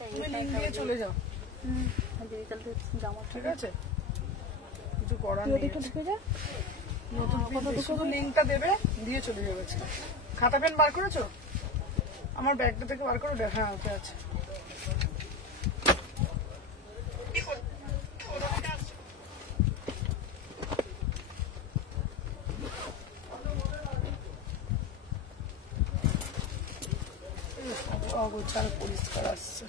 তুমি লিঙ্ক দিয়ে চলে যাও। ঠিক আছে, কিছু করার নেই। নতুন শুধু লিঙ্কটা দেবে, দিয়ে চলে যাবে। খাতা পেন বার করেছো? আমার ব্যাগটা থেকে বার করো। হ্যাঁ, ওকে আছে। অগোছাল পরিষ্কার আসছে।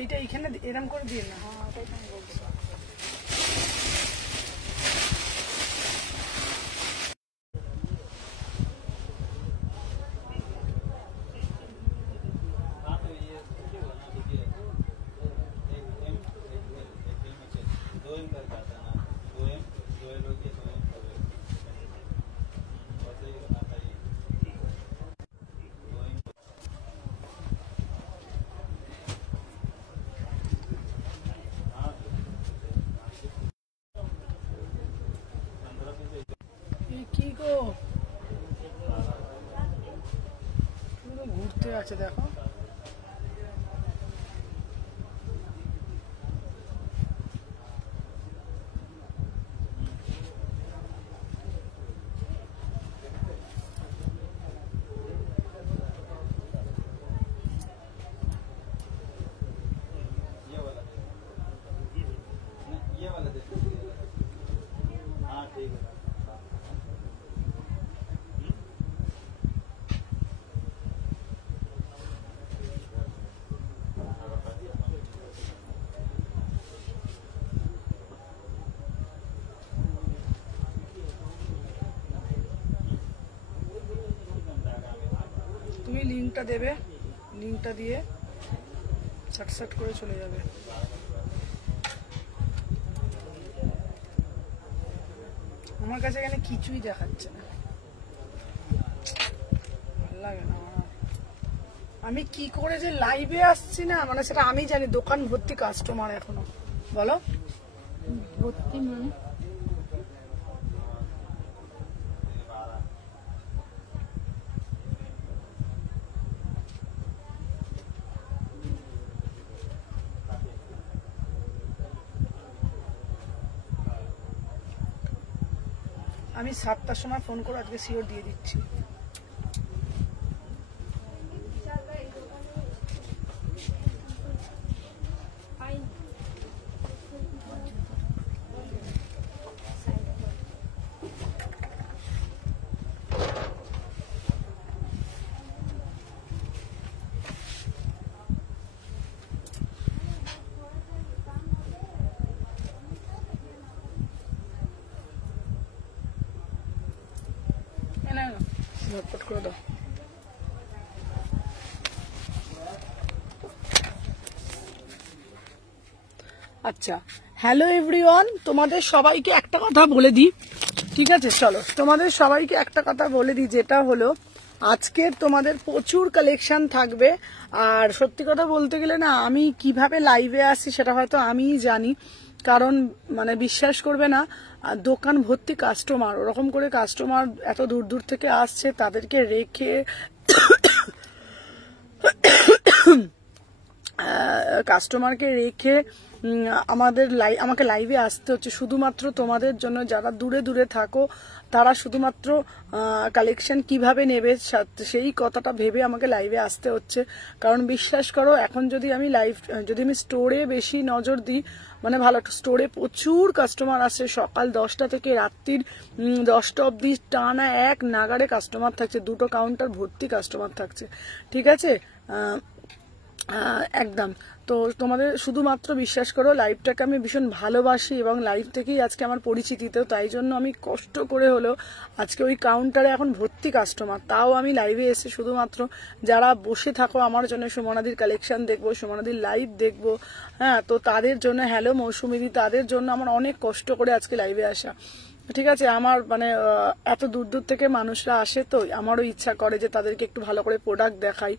এইটা এইখানে এরম করে দিয়ে না। হ্যাঁ, ওটাই তো আমি বলছি। কি গো, পুরো ঘুরতে আছে দেখো। তুমি লিঙ্কটা দেবে, লিঙ্কটা দিয়ে শর্ট করে চলে যাবে। আমার কাছে এখানে কিছুই দেখাচ্ছে না, ভালো লাগে না। আমি কি করে যে লাইভে আসছি না, মানে সেটা আমি জানি। দোকান ভর্তি কাস্টমার এখনো। বলো ভর্তি মানে আমি 7টার সময় ফোন করে আজকে সিওর দিয়ে দিচ্ছি। ঝটপট করে দাও। আচ্ছা, হ্যালো এভরিওয়ান, তোমাদের সবাইকে একটা কথা বলে দিই। ঠিক আছে, চলো তোমাদের সবাইকে একটা কথা বলে দিই, যেটা হলো আজকে তোমাদের প্রচুর কালেকশন থাকবে। আর সত্যি কথা বলতে গেলে না, আমি কিভাবে লাইভে আসি সেটা হয়তো আমিই জানি। কারণ মানে বিশ্বাস করবে না, দোকান ভর্তি কাস্টমার, ওরকম করে কাস্টমার এত দূর দূর থেকে আসছে, তাদেরকে রেখে কাস্টমারকে রেখে আমাকে লাইভে আসতে হচ্ছে শুধুমাত্র তোমাদের জন্য। যারা দূরে দূরে থাকো তারা শুধুমাত্র কালেকশন কিভাবে নেবে সেই কথাটা ভেবে আমাকে লাইভে আসতে হচ্ছে। কারণ বিশ্বাস করো, এখন যদি আমি স্টোরে বেশি নজর দিই, মানে ভালো স্টোরে প্রচুর কাস্টমার আসে। সকাল 10টা থেকে রাত্রির 10টা অবধি টানা এক নাগাড়ে কাস্টমার থাকছে। দুটো কাউন্টার ভর্তি কাস্টমার থাকছে। ঠিক আছে, একদম। তো তোমাদের শুধুমাত্র বিশ্বাস করো, লাইভটাকে আমি ভীষণ ভালোবাসি এবং লাইভ থেকেই আজকে আমার পরিচিতি। তো তাই জন্য আমি কষ্ট করে হলো আজকে ওই কাউন্টারে এখন ভর্তি কাস্টমার, তাও আমি লাইভে এসে শুধুমাত্র যারা বসে থাকো আমার জন্য সুমনাদির কালেকশন দেখবো, সুমনাদির লাইভ দেখবো, হ্যাঁ, তো তাদের জন্য, হ্যালো মৌসুমিদি, তাদের জন্য আমার অনেক কষ্ট করে আজকে লাইভে আসা। ঠিক আছে। আমার মানে এত দূর দূর থেকে মানুষরা আসে, তো আমারও ইচ্ছা করে যে তাদেরকে একটু ভালো করে প্রোডাক্ট দেখাই।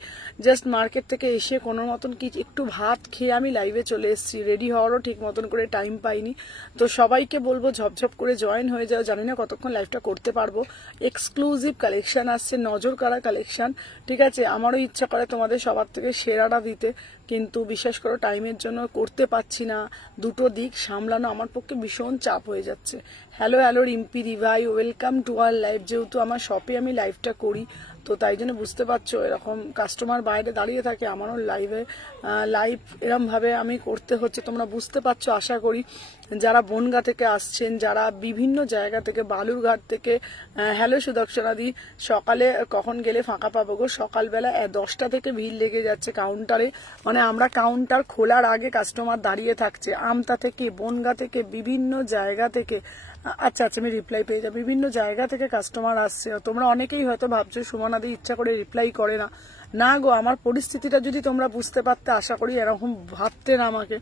জাস্ট মার্কেট থেকে এসে কোনো মতন কি একটু ভাত খেয়ে আমি লাইভে চলে এসেছি, রেডি হওয়ারও ঠিক মতন করে টাইম পাইনি। তো সবাইকে বলবো ঝপঝপ করে জয়েন হয়ে যাও, জানি না কতক্ষণ লাইভটা করতে পারবো। এক্সক্লুসিভ কালেকশন আসছে, নজর কাড়া কালেকশন, ঠিক আছে। আমারও ইচ্ছা করে তোমাদের সবার থেকে সেরাটা দিতে, কিন্তু বিশেষ করে টাইমের জন্য করতে পারছি না। দুটো দিক সামলানো আমার পক্ষে ভীষণ চাপ হয়ে যাচ্ছে। হ্যালো হ্যালো রিম্পি দিভাই, ওয়েলকাম টু আর লাইভ। যেহেতু আমার শপে আমি লাইভটা করি, তো তাই জন্য বুঝতে পারছো এরকম কাস্টমার বাইরে দাঁড়িয়ে থাকে, আমারও লাইভ এরম ভাবে আমি করতে হচ্ছে, তোমরা বুঝতে পারছো আশা করি। যারা বনগা থেকে আসছেন, যারা বিভিন্ন জায়গা থেকে, বালুরঘাট থেকে, হ্যালো সুদর্শনাদি, সকালে কখন গেলে ফাঁকা পাবো গো? সকালবেলা 10টা থেকে ভিড় লেগে যাচ্ছে কাউন্টারে, মানে আমরা কাউন্টার খোলার আগে কাস্টমার দাঁড়িয়ে থাকছে, আমতা থেকে, বনগা থেকে, বিভিন্ন জায়গা থেকে। আচ্ছা আচ্ছা, আমি রিপ্লাই পেয়ে যাবো। বিভিন্ন জায়গা থেকে কাস্টমার আসছে। তোমরা অনেকেই হয়তো ভাবছো সুমনাদি ইচ্ছা করে রিপ্লাই করে না। না গো, আমার পরিস্থিতিটা যদি তোমরা বুঝতে পারতে, আশা করি এরকম ভাবতে না আমাকে।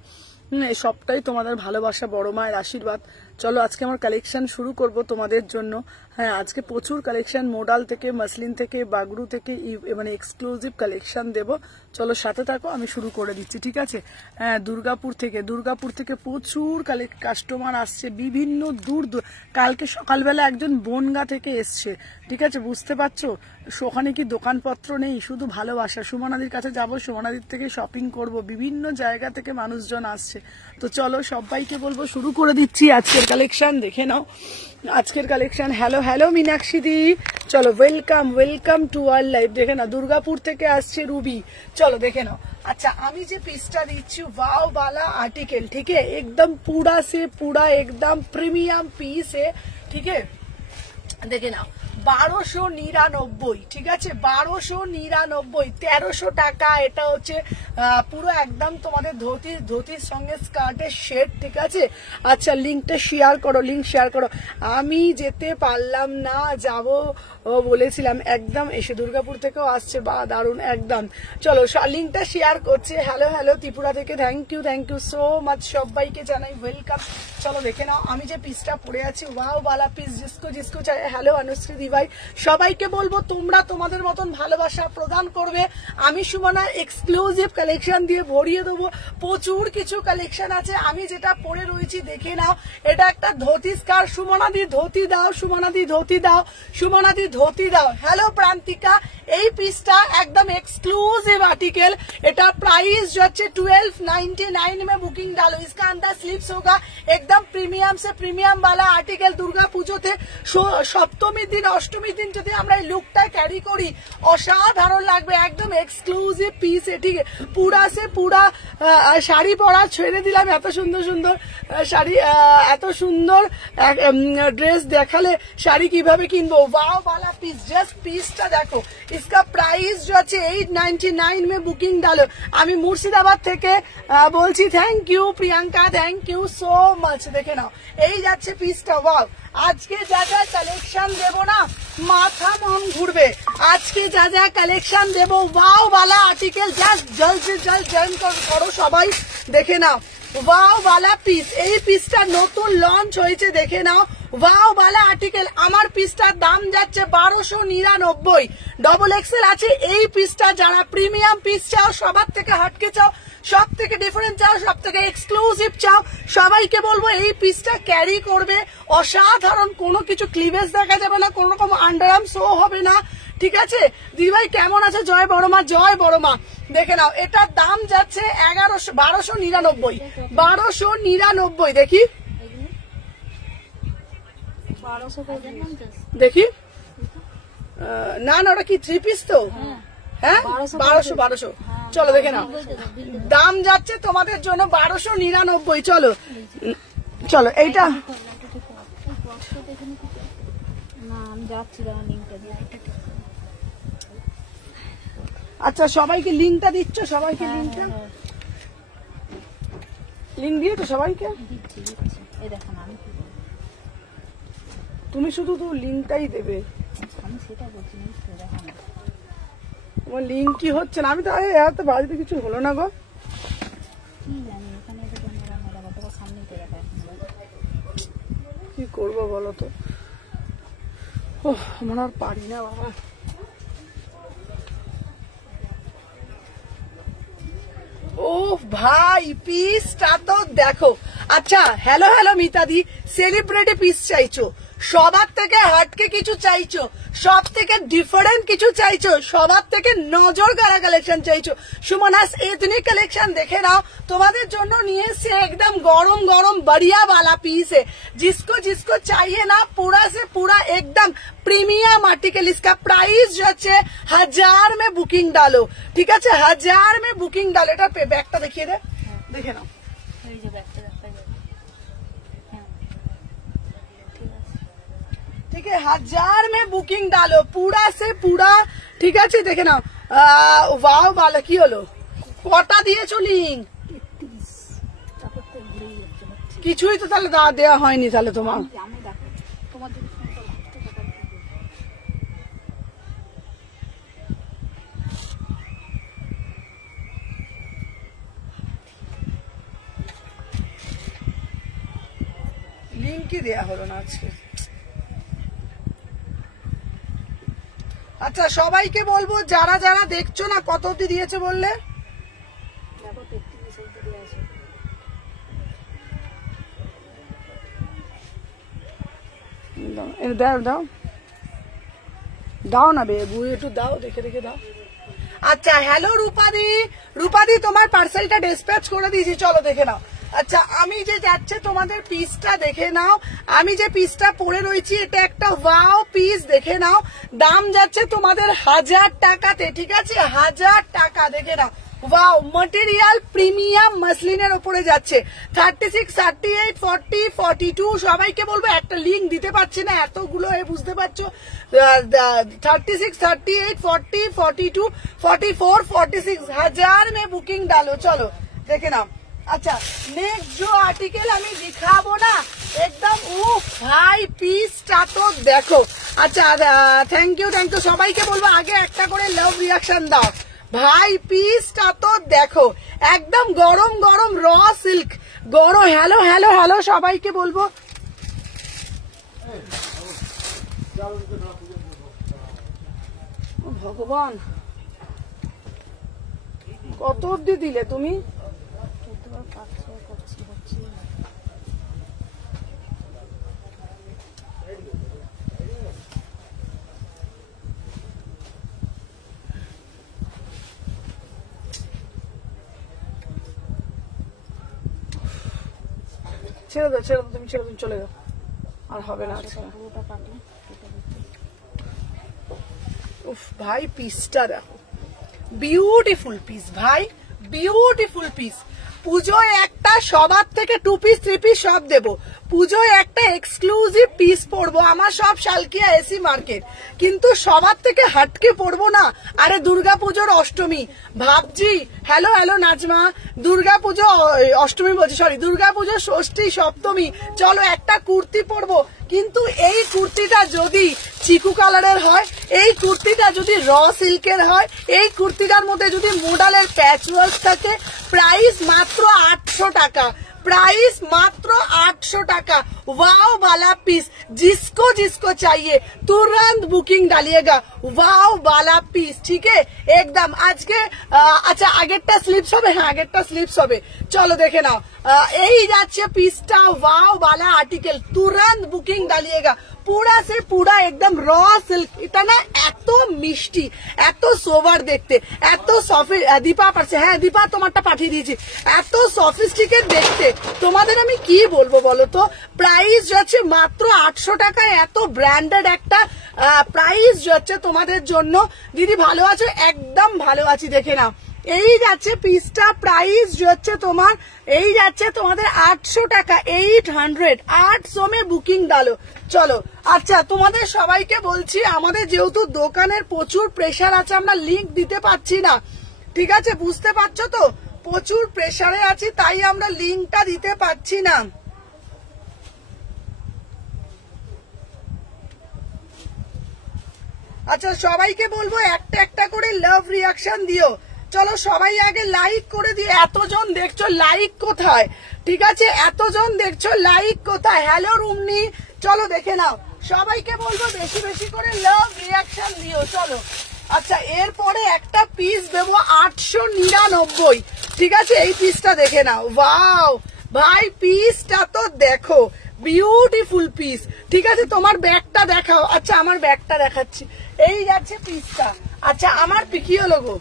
এই সবটাই তোমাদের ভালোবাসা, বড় মায়ের আশীর্বাদ। চলো আজকে আমার কালেকশন শুরু করব তোমাদের জন্য। হ্যাঁ, আজকে প্রচুর কালেকশন, মোডাল থেকে, মাসলিন থেকে, বাগরু থেকে, মানে এক্সক্লুসিভ কালেকশন দেব। চলো সাথে থাকো, আমি শুরু করে দিচ্ছি, ঠিক আছে। হ্যাঁ, দুর্গাপুর থেকে প্রচুর কাস্টমার আসছে, বিভিন্ন দূর দূর। কালকে সকালবেলা একজন বনগা থেকে এসছে, ঠিক আছে, বুঝতে পারছো। ওখানে কি দোকানপত্র নেই, শুধু ভালোবাসা। সুমনাদির কাছে যাব, সুমনাদির থেকে শপিং করব, বিভিন্ন জায়গা থেকে মানুষজন আসছে। তো চলো সবাইকে বলবো, শুরু করে দিচ্ছি আজকের কালেকশন, দেখে নাও আজকের কালেকশন। হ্যালো হ্যালো মীনাক্ষী দি, চলো ওয়েলকাম টু আর লাইভ। দেখে নাও দুর্গাপুর থেকে আসছে রুবি, চলো দেখে নাও। अच्छा, আমি যে পিসটা দিচ্ছি वाव वाला आर्टिकल, ठीक है, एकदम पूरा से पूरा एकदम प्रीमियम पीस है, ठीक है। দেখে নাও 1299, ঠিক আছে, 1299, 1300 টাকা। এটা হচ্ছে পুরো একদম তোমাদের ধুতির সঙ্গে স্কার্টের শেড, ঠিক আছে। আচ্ছা, লিঙ্কটা শেয়ার করো। আমি যেতে পারলাম না, যাব বলেছিলাম, একদম এসে দুর্গাপুর থেকেও আসছে, বা দারুন একদম। চলো লিঙ্কটা শেয়ার করছে। হ্যালো ত্রিপুরা থেকে, থ্যাংক ইউ সো মাচ, সবাইকে জানাই ওয়েলকাম। চলো দেখে নাও আমি যে পিসটা পরে আছি, ওয়াও वाला পিস, জিসকো চাই। হ্যালো অনুশ্রী ভাই, সবাইকে বলবো তোমরা তোমাদের মতন ভালোবাসা প্রদান করবে। আমি সুমনা এক্সক্লুসিভ কালেকশন দিয়ে ভরিয়ে দেবো। প্রচুর কিছু কালেকশন আছে, আমি যেটা পরে রয়েছি দেখে নাও। এটা একটা ধুতি স্কার্ট, সুমনাদি ধুতি দাও। হ্যালো প্রান্তিকা, এই পিসটা একদম एक्सक्लूसिव आर्टिकल। এটা प्राइस जो है 1299 में बुकिंग डालो। इसका अंदर स्लीव्स होगा, एकदम प्रीमियम से प्रीमियम वाला आर्टिकल। दुर्गा পুজোতে সপ্তমীর দিন, অষ্টমীর দিন যদি আমরা এই লুকটা ক্যারি করি, অসাধারণ লাগবে। একদম এক্সক্লুসিভ পিস, ঠিক পুরা সে পুরা। শাড়ি পরা ছেড়ে দিলাম, এত সুন্দর শাড়ি, এত সুন্দর ড্রেস দেখালে শাড়ি কিভাবে কিনবো। वाव वाला पीस, जस्ट पीसটা দেখো। इसका प्राइस जो আছে 899 में बुकिंग डालो। আমি মুর্শিদাবাদ থেকে বলছি, thank you Priyanka, thank you so much. দেখে নাও এই যাচ্ছে পিসটা। ওয়াও, আজকে যা যা কালেকশন দেবো না, মাথা মন ঘুরবে। আজকে যা যা কালেকশন দেবো, ওয়াও वाला আর্টিকেল, জাস্ট জলদি জয়েন করো সবাই। দেখে নাও वाव वाला পিস, এই পিসটা নতুন লঞ্চ হয়েছে, দেখে নাও। वाव वाला আর্টিকেল, আমার পিসটার দাম যাচ্ছে 1299। ডবল এক্সেল আছে এই পিসটা। যারা প্রিমিয়াম পিস চাও, সবার থেকে হটকে চাও, সব থেকে ডিফারেন্ট চাও, সব থেকে এক্সক্লুসিভ চাও, সবাইকে বলবো এই পিসটা ক্যারি করবে। অসাধারণ, কোনো কিছু ক্লিভেজ দেখা যাবে না, কোন রকম আন্ডারআর্ম শো হবে না, ঠিক আছে। দিদিভাই কেমন আছে? জয় বড় মা। দেখে নাও এটার দাম যাচ্ছে 1299। দেখি না ওটা কি 3 পিস তো? হ্যাঁ, 1200। চলো দেখে নাও, দাম যাচ্ছে তোমাদের জন্য 1299। চলো এইটা আচ্ছা, সবাইকে লিঙ্কটা দিচ্ছ? সবাইকে লিঙ্ক দিয়ে তো সবাইকে তুমি শুধু তো লিঙ্কটাই দেবে। তোমার লিঙ্ক কি হচ্ছে না? আমি তো এত বাড়িতে কিছু হলো না গো। কি করবো বলো তো? ও আমার আর পারি না বাবা। ও ভাই পিসটা তো দেখো। আচ্ছা হ্যালো হ্যালো মিতাদি, সেলিব্রিটি পিস চাইছো, সবার থেকে হাটকে কিছু চাইছো, সব থেকে ডিফারেন্ট কিছু চাইছো, সবার থেকে নজর কাড়া কালেকশন চাইছো, সুমনাস এথনিক কালেকশন দেখে নাও। তোমাদের জন্য নিয়ে এসে একদম गरम गरम बढ़िया वाला पीस है, जिसको जिसको चाहिए ना पूरा से पूरा एकदम प्रीमियम आर्टिकल। इसका प्राइस जो है 1000 में बुकिंग डालो, ठीक है 1000 में बुकिंग डालो। এটা ব্যাগটা দেখিয়ে দে, দেখে নাও। ठीक है 1000 में बुकिंग डालो पूरा से पूरा, ठीक है देखे ना। वाव वाला की হলো, কটা দিয়েছো লিংক? কিছুই তো তাহলে দেওয়া হয়নি তাহলে তোমার। লিংকই দেওয়া হলো না আজকে। আচ্ছা সবাইকে বলবো যারা যারা দেখছো না কত অবধি দিয়েছে বললে? দাও দাও দাও না বেবু, একটু দাও, দেখে দেখে দাও। আচ্ছা হ্যালো রূপাদি, রূপাদি তোমার পার্সেলটা ডিসপ্যাচ করে দিয়েছি, চলো দেখে নাও। আচ্ছা আমি যে যাচ্ছে তোমাদের পিসটা দেখে নাও, আমি যে পিসটা পরে রয়েছি এটা একটা ওয়াও পিস, দেখে নাও। দাম যাচ্ছে তোমাদের 1000 টাকাতে, ঠিক আছে 1000 টাকা, দেখে নাও। ওয়াও ম্যাটেরিয়াল প্রিমিয়াম মাসলিনের উপরে যাচ্ছে। 36, 38, 40, 42 সবাইকে বলবো একটা লিংক দিতে পারছি না এতগুলো, বুঝতে পারছো। 36, 38, 40, 42, 44, 46 1000 में बुकिंग डालो, चलो देखे नाओ। अच्छा नेक्स्ट जो आर्टिकल আমি दिखाबो ना एकदम ভাই পিসটা তো দেখো। আচ্ছা থ্যাংক ইউ সবাইকে বলবো আগে একটা করে লাভ রিয়াকশন দাও। ভাই পিসটা তো দেখো একদম গরম গরম র সিল্ক গরম। হ্যালো হ্যালো হ্যালো সবাইকে বলবো। ভগবান কত অবধি দিলে তুমি? ছেড়ে দাও ছেড়ে দাও, তুমি ছেড়ে চলে যাও, আর হবে না। উফ ভাই পিসটা দেখো, বিউটিফুল পিস ভাই, বিউটিফুল পিস। পুজোয় একটা সবার থেকে 2 পিস 3 পিস সব দেবো, পুজোয় একটা এক্সক্লুসিভ পিস পরবো। আমার সব শালকিয়া এসি মার্কেট, কিন্তু সবার থেকে হাটকে পড়বো না। আরে দুর্গাপুজোর অষ্টমী ভাবছি, হ্যালো হ্যালো নাজমা, দুর্গাপুজো অষ্টমী বলছি, সরি দুর্গাপুজো ষষ্ঠী সপ্তমী, চলো একটা কুর্তি পরবো। কিন্তু এই কুর্তিটা যদি চিকু কালারের হয়, এই কুর্তিটা যদি র সিল্কের হয়, এই কুর্তিটার মধ্যে যদি মোডালের প্যাচওয়ার্ক থাকে, প্রাইস মাত্র 800 টাকা, प्राइस मात्र 800 টাকা। वाओ वाला पीस, जिसको जिसको चाहिए तुरंत बुकिंग डालिएगा। वाओ वाला पीस, ठीक है एकदम। आज के अच्छा আগেরটা স্লিপস হবে, হ্যাঁ আগেরটা স্লিপস হবে, চলো দেখে নাও। এই যাচ্ছে পিসটা, वाओ वाला आर्टिकल, तुरंत बुकिंग डालिएगा। पूरा से पूरा एकदम র সিল্ক, এটা না এত মিষ্টি, এত সোভার দেখতে, এত সফি। দীপা পারছে, হ্যাঁ দীপা তোমারটা পাঠিয়ে দিয়েছি। এত সফিস্টিকেট দেখতে, তোমাদের আমি কি বলবো বলো তো। প্রাইস যাচ্ছে মাত্র 800 টাকায়, এত ব্র্যান্ডেড একটা প্রাইস যাচ্ছে তোমাদের জন্য। দিদি ভালো আছো? একদম ভালো আছি, দেখে নাও। এই যাচ্ছে পিসটা, প্রাইস হচ্ছে তোমার, এই যাচ্ছে তোমাদের 800 টাকা, 800, 800 में বুকিং ডালো, চলো। আচ্ছা তোমাদের সবাইকে বলছি, আমাদের যেহেতু দোকানের প্রচুর প্রেসার আছে, আমরা লিংক দিতে পারছি না, ঠিক আছে বুঝতে পারছো তো, প্রচুর প্রেসারে আছি, তাই আমরা লিংকটা দিতে পারছি না। আচ্ছা সবাইকে বলবো একটা একটা করে লাভ রিয়াকশন দিও, চলো সবাই আগে লাইক করে দিয়ে, এতজন দেখছো লাইক কোথায়? ঠিক আছে, এতজন দেখছো লাইক কোথায়? হ্যালো রুমনি, চলো দেখে নাও। সবাইকে বলবো বেশি বেশি করে লাভ রিয়াকশন দিও। চলো আচ্ছা, এরপরে একটা পিস দেবো 899। ঠিক আছে, এই পিসটা দেখে নাও। ওয়াও ভাই, পিসটা তো দেখো, বিউটিফুল পিস। ঠিক আছে, তোমার ব্যাগটা দেখাও। আচ্ছা আমার ব্যাগটা দেখাচ্ছি, এই যাচ্ছে পিসটা। আচ্ছা আমার কি হলো গো?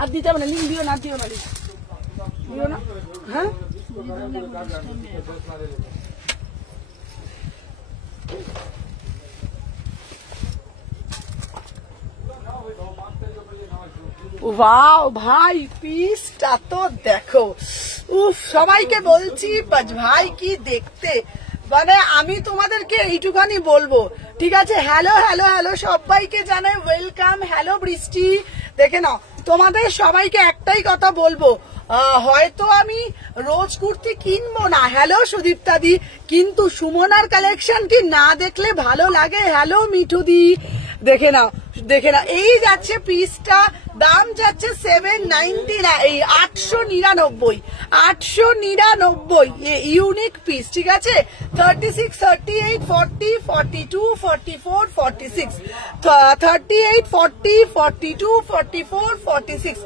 আর দিতে হবে না, লিঙ্ক দিও না, দিও না, দিও না। হ্যাঁ ওয়াও ভাই, পিসটা তো দেখো। উফ, সবাইকে বলছি ভাই কি দেখতে, মানে আমি তোমাদেরকে এইটুখানি বলবো। ঠিক আছে, হ্যালো হ্যালো হ্যালো সবাইকে জানাই ওয়েলকাম। হ্যালো বৃষ্টি, দেখে নাও। তোমাদের সবাইকে একটাই কথা বলবো, হয়তো আমি রোজ কুর্তি কিনবো না, হ্যালো সুদীপ্তাদি, কিন্তু সুমনার কালেকশন কি না দেখলে ভালো লাগে? হ্যালো মিঠুদি, দেখে নাও দেখে নাও। এই যাচ্ছে পিসটা, দাম যাচ্ছে 799, এই 899, 899 ইউনিক পিস। ঠিক আছে, 36, 38, 40, 42, 44, 46, 38, 40, 42, 44, 46,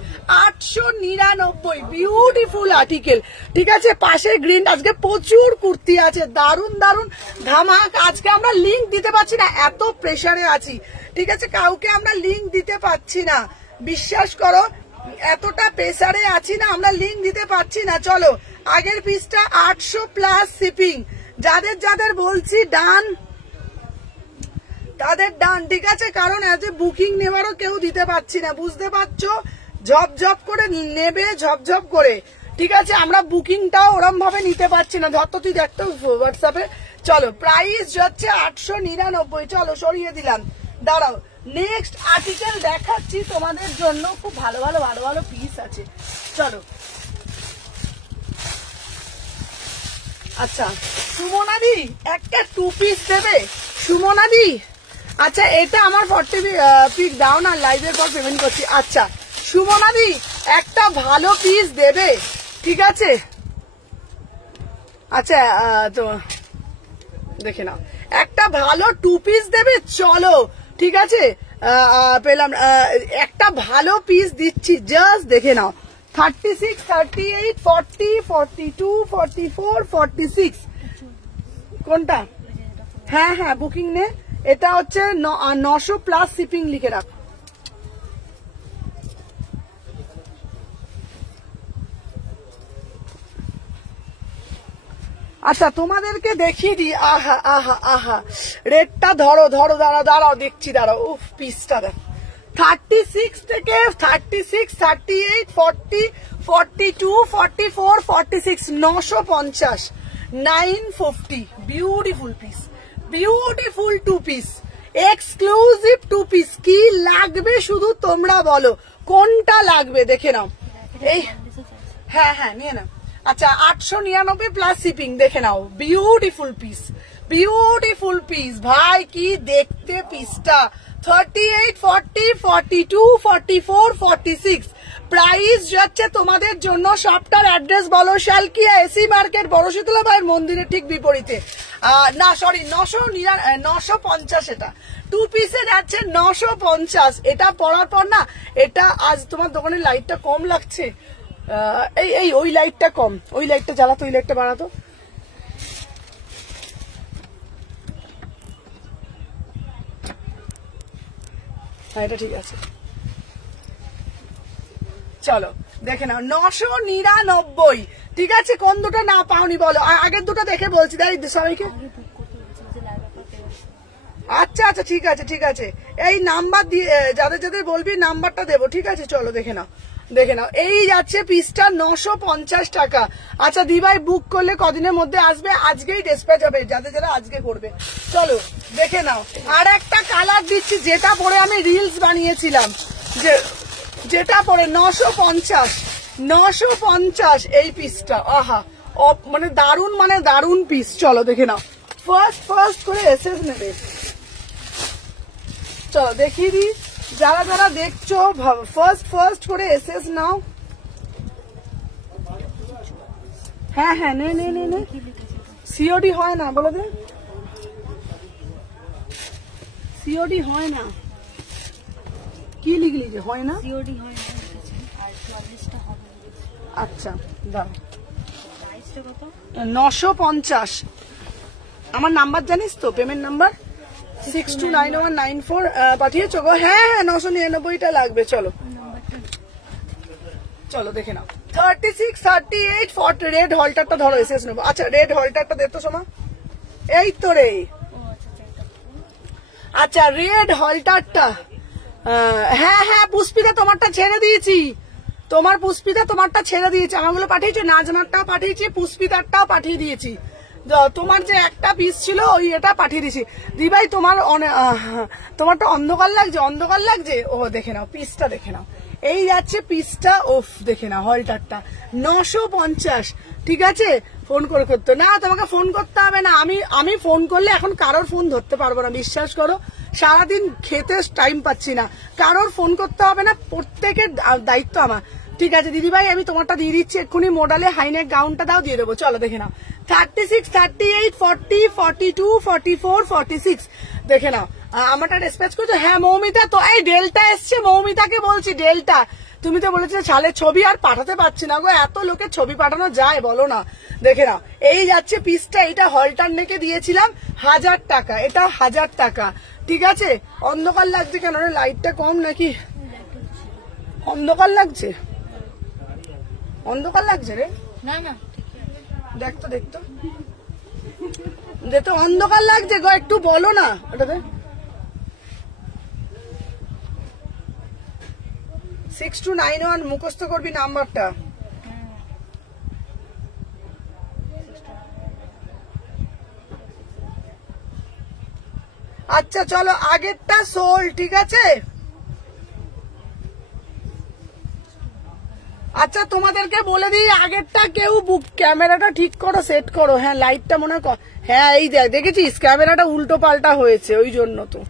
899, বিউটিফুল আর্টিকেল। ঠিক আছে, পাশে গ্রিন, আজকে প্রচুর কুর্তি আছে, দারুন দারুন ধামাক। আজকে আমরা লিঙ্ক দিতে পারছি না, এত প্রেসারে আছি। ঠিক আছে, কাউকে আমরা লিঙ্ক দিতে পারছি না, বিশ্বাস করো, এতটা প্রেসারে আছি না, আমরা লিঙ্ক দিতে পারছি না। চলো আগের পিসটা 800 প্লাস শিপিং, যাদের যাদের বলছি ডান তাদের ডান। ঠিক আছে, কারণ এজ এ বুকিং নেওয়ারও কেউ দিতে পারছি না, বুঝতে পারছো, ঝপঝপ করে নেবে, ঝপঝপ করে। ঠিক আছে, আমরা বুকিংটাও ওরম ভাবে নিতে পারছি না। ধর তো তুই দেখতো হোয়াটসঅ্যাপে। চলো প্রাইস হচ্ছে 899। চলো সরিয়ে দিলাম, দাঁড়াও নেক্সট আর্টিকেল দেখাচ্ছি তোমাদের জন্য। খুব ভালো ভালো ভালো ভালো পিস আছে, চলো। আচ্ছা সুমনাদি একটা 2 পিস দেবে সুমনাদি? আচ্ছা এটা আমার 40 পিক দাও না, লাইভের পর পেমেন্ট করছি। আচ্ছা সুমনাদি একটা ভালো পিস দেবে? ঠিক আছে, আচ্ছা তো দেখে নাও, একটা ভালো 2 পিস দেবে। চলো ঠিক আছে, পেলাম একটা ভালো পিস দিচ্ছি, জাস্ট দেখে নাও। 36, 38, 40, 42, 44, 46, কোনটা? হ্যাঁ হ্যাঁ বুকিং নে, এটা হচ্ছে 900 প্লাস শিপিং, লিখে রাখ। আচ্ছা তোমাদেরকে দেখিয়ে দিই, আহা আহা আহা, রেটটা ধরো ধরো, দাঁড়াও দাঁড়াও দেখছি, দাঁড়াও। উফ পিসটা দেখো, 36 থেকে 36, 38, 40, 42, 44, 46, 950, 950, beautiful piece, beautiful 2 piece, exclusive 2 piece. কি লাগবে শুধু তোমরা বলো, কোনটা লাগবে দেখে নাও। এই হ্যাঁ হ্যাঁ নিয়ে নাও। আচ্ছা 899 প্লাস শিপিং, দেখে নাও, বিউটিফুল পিস, বিউটিফুল পিস ভাই, কি দেখতে পিসটা। 38, 40, 42, 44, 46, প্রাইস যাচ্ছে তোমাদের জন্য। সবটার অ্যাড্রেস বলো, শালকিয়া এসি মার্কেট, বড় শীতলা মায়ের মন্দিরের ঠিক বিপরীতে। না সরি 950, এটা 2 পিসে যাচ্ছে 950। এটা পরার পর না, এটা আজ তোমার দোকানের লাইটটা কম লাগছে, এই ওই লাইটটা কম, ওই লাইটটা জ্বালাতো, ওই লাইটটা বাড়াতো। হ্যাঁ এটা ঠিক আছে, চলো দেখে নাও। 999, ঠিক আছে। কোন দুটো না পাওনি বলো, আগের দুটো দেখে বলছি তাই সবাইকে। আচ্ছা আচ্ছা ঠিক আছে ঠিক আছে, এই নাম্বার দিয়ে যাদের যাদের বলবি নাম্বারটা দেবো। ঠিক আছে চলো দেখে নাও, দেখে নাও। এই যাচ্ছে পিসটা 950 টাকা। আচ্ছা দিভাই বুক করলে কদিনের মধ্যে আসবে? আজকেই ডিসপ্যাচ হবে, যাদের যারা আজকে করবে। চলো দেখে নাও, আর একটা কালার দিচ্ছি, যেটা পরে আমি রিলস বানিয়েছিলাম, যেটা পরে 950 এই পিসটা। আহা মানে দারুন পিস। চলো দেখে নাও, ফার্স্ট করে এসএস নেবে। চলো দেখিয়ে দিই, যারা যারা দেখছো ফার্স্ট করে এসএস নাও। হ্যাঁ হ্যাঁ নে নে নে নে, সিওডি হয় না বলে দে, সিওডি হয় না। কি লিখলি যে হয় না? সিওডি হয় না আর 44টা হবে। আচ্ছা দাও। প্রাইসটা কত? 950। আমার নাম্বার জানিস তো, পেমেন্ট নাম্বার 629194 পাঠিয়েছো গো? হ্যাঁ হ্যাঁ 999টা লাগবে। চলো চলো দেখে নাও। 36 38 40 রেড হলটারটা ধরো, এসএস নেবো। আচ্ছা রেড হলটারটা দে তো সোমা। এই তো রে, আচ্ছা রেড হলটারটা। হ্যাঁ হ্যাঁ পুষ্পিতা তোমারটা ছেড়ে দিয়েছি, তোমার পুষ্পিতা তোমারটা ছেড়ে দিয়েছি। আমাগুলো পাঠিয়েছি, নাজমারটাও পাঠিয়েছি, পুষ্পিতারটাও পাঠিয়ে দিয়েছি। তোমার যে একটা পিস ছিল ওই এটা পাঠিয়ে দিয়েছি। দি ভাই তোমার তোমারটা অন্ধকার লাগছে, অন্ধকার লাগছে। ও দেখে নাও পিসটা, দেখে নাও এই যাচ্ছে পিসটা। ওফ দেখে নাও হলটারটা 950। ঠিক আছে, ফোন করে করতে না, তোমাকে ফোন করতে হবে না। আমি ফোন করলে এখন কারোর ফোন ধরতে পারবো না, বিশ্বাস করো। সারাদিন খেতে টাইম পাচ্ছি না, কারোর ফোন করতে হবে না, প্রত্যেকের দায়িত্ব আমার। ঠিক আছে দিদিভাই, আমি তোমারটা দিয়ে দিচ্ছি এক্ষুনি। মডেলে হাইনেক গাউনটা দাও, দিয়ে দেবো। চলো দেখে নাও। 36 38 40 42 44 46 দেখে নাও। আমারটা রেসপেক্ট করছো? হ্যাঁ মৌমিতা, তো এই ডেল্টা এসছে, মৌমিতাকে বলছি ডেল্টা। তুমি তো বলেছো ছালের ছবি, আর পাঠাতে পারছি না গো, এত লোকের ছবি পাঠানো যায় বলো না। দেখে নাও এই যাচ্ছে পিসটা। এটা হলটার নেকে দিয়েছিলাম 1000 টাকা, এটা 1000 টাকা। ঠিক আছে, অন্ধকার লাগছে কেন রে? লাইটটা কম নাকি? অন্ধকার লাগছে, অন্ধকার লাগছে রে। না না দেখতো দেখতো দেখতো অন্ধকার লাগছে গো, একটু বলো না ওটাতে। 6291 মুখস্থ করবি নাম্বারটা। আচ্ছা চলো, আগেরটা সোল। ঠিক আছে, আচ্ছা তোমাদেরকে বলে দিই, আগেরটা কেউ বুক ক্যামেরাটা ঠিক করো, সেট করো। হ্যাঁ লাইটটা মনে হয়, হ্যাঁ এই দেখেছিস ক্যামেরাটা উল্টো পাল্টা হয়েছে, ওই জন্য তো।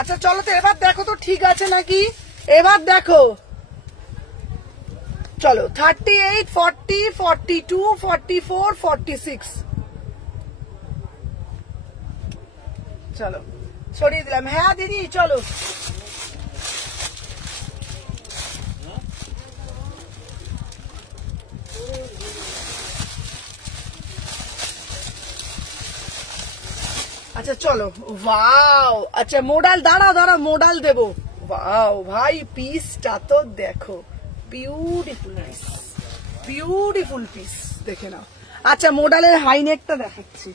আচ্ছা চলো তো এবার দেখো তো ঠিক আছে নাকি, এবার দেখো। চলো 38 40 42 44 46 চলো সরিয়ে দিলাম। হ্যাঁ দিদি চলো। আচ্ছা চলো, ওয়াও। আচ্ছা মোডাল দাঁড়াও দাঁড়াও, মোডাল দেবো। ওয়াও ভাই পিসটা তো দেখো, বিউটিফুল পিস, বিউটিফুল পিস দেখে নাও। আচ্ছা মোডালের হাইনেকটা দেখাচ্ছি।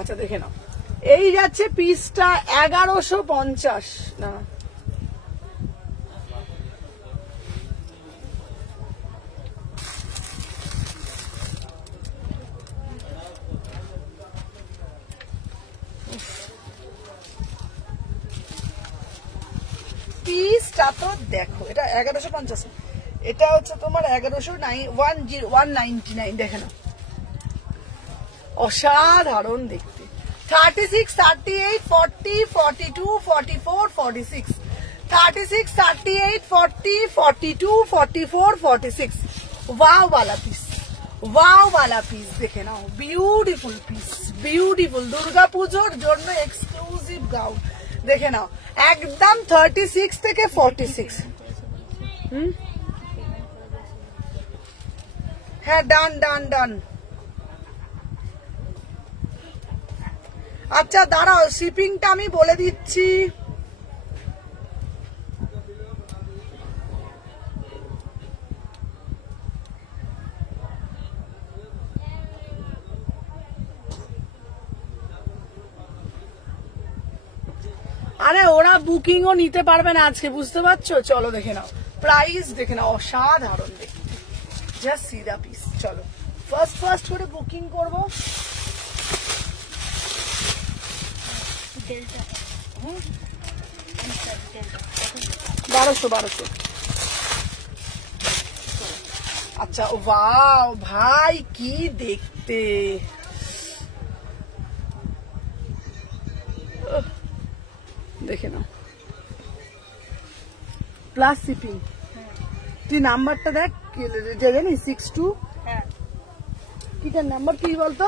আচ্ছা দেখে নাও, এই যাচ্ছে পিসটা 1150 না, পিসটা তো দেখো। এটা 1150, এটা হচ্ছে তোমার 199 দেখে নাও, অসাধারণ দেখতে। 36 38 40 42 44 46 36 38 40 42 44 46 वाव वाला पीस, वाव वाला पीस দেখে নাও, বিউটিফুল পিস, বিউটিফুল। দুর্গা পুজোর জন্য এক্সক্লুসিভ গাউন দেখে নাও, একদম 36 থেকে 46। হ্যাঁ ডান ডান ডান। আচ্ছা দাঁড়াও, শিপিংটা আমি বলে দিচ্ছি। আরে ওরা বুকিংও নিতে পারবে না আজকে, বুঝতে পারছো? চলো দেখে নাও, প্রাইস দেখে নাও, অসাধারণ দেখতে। জাস্ট সি দা পিস। চলো ফার্স্ট করে বুকিং করবো। ডিটেলটা 1200 আচ্ছা ওয়াও ভাই কি দেখতে, দেখে নাও প্লাস শিপিং। তুই নাম্বারটা দেখ জানি 62 হ্যাঁ কিটার নাম্বার কি বলতো?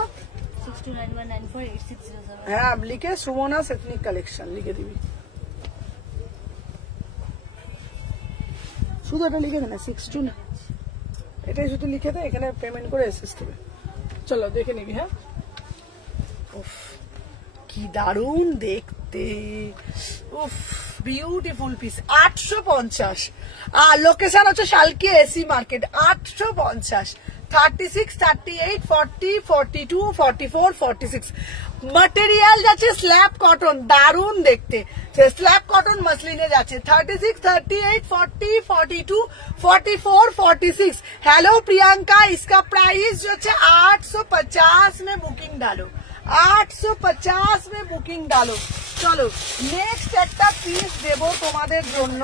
6291948607 হ্যাঁ লিখে সুমনাস এথনিক কালেকশন লিখে দিবি, শুধু এটা লিখে দে না 62 না, এটাই শুধু লিখে দে, এখানে পেমেন্ট করে এসএস দেবে। চলো দেখে নিবি। হ্যাঁ উফ কি দারুণ দেখতে, উফ বিউটিফুল পিস। 850 আর লোকেশন হচ্ছে শালকি এসি মার্কেট। 850 36 38 40 42 44 46 মটেরিয়াল যাচ্ছে স্ল্যাব কটন, দারুণ দেখতে স্ল্যাব কটন মসলিনে যাচ্ছে। 36 38 40 42 44 46। हेलो प्रियंका, इसका प्राइस जो है 850 में बुकिंग डालो, 850 में বুকিং ডালো। চলো নেক্সট একটা পিস দেবো তোমাদের জন্য,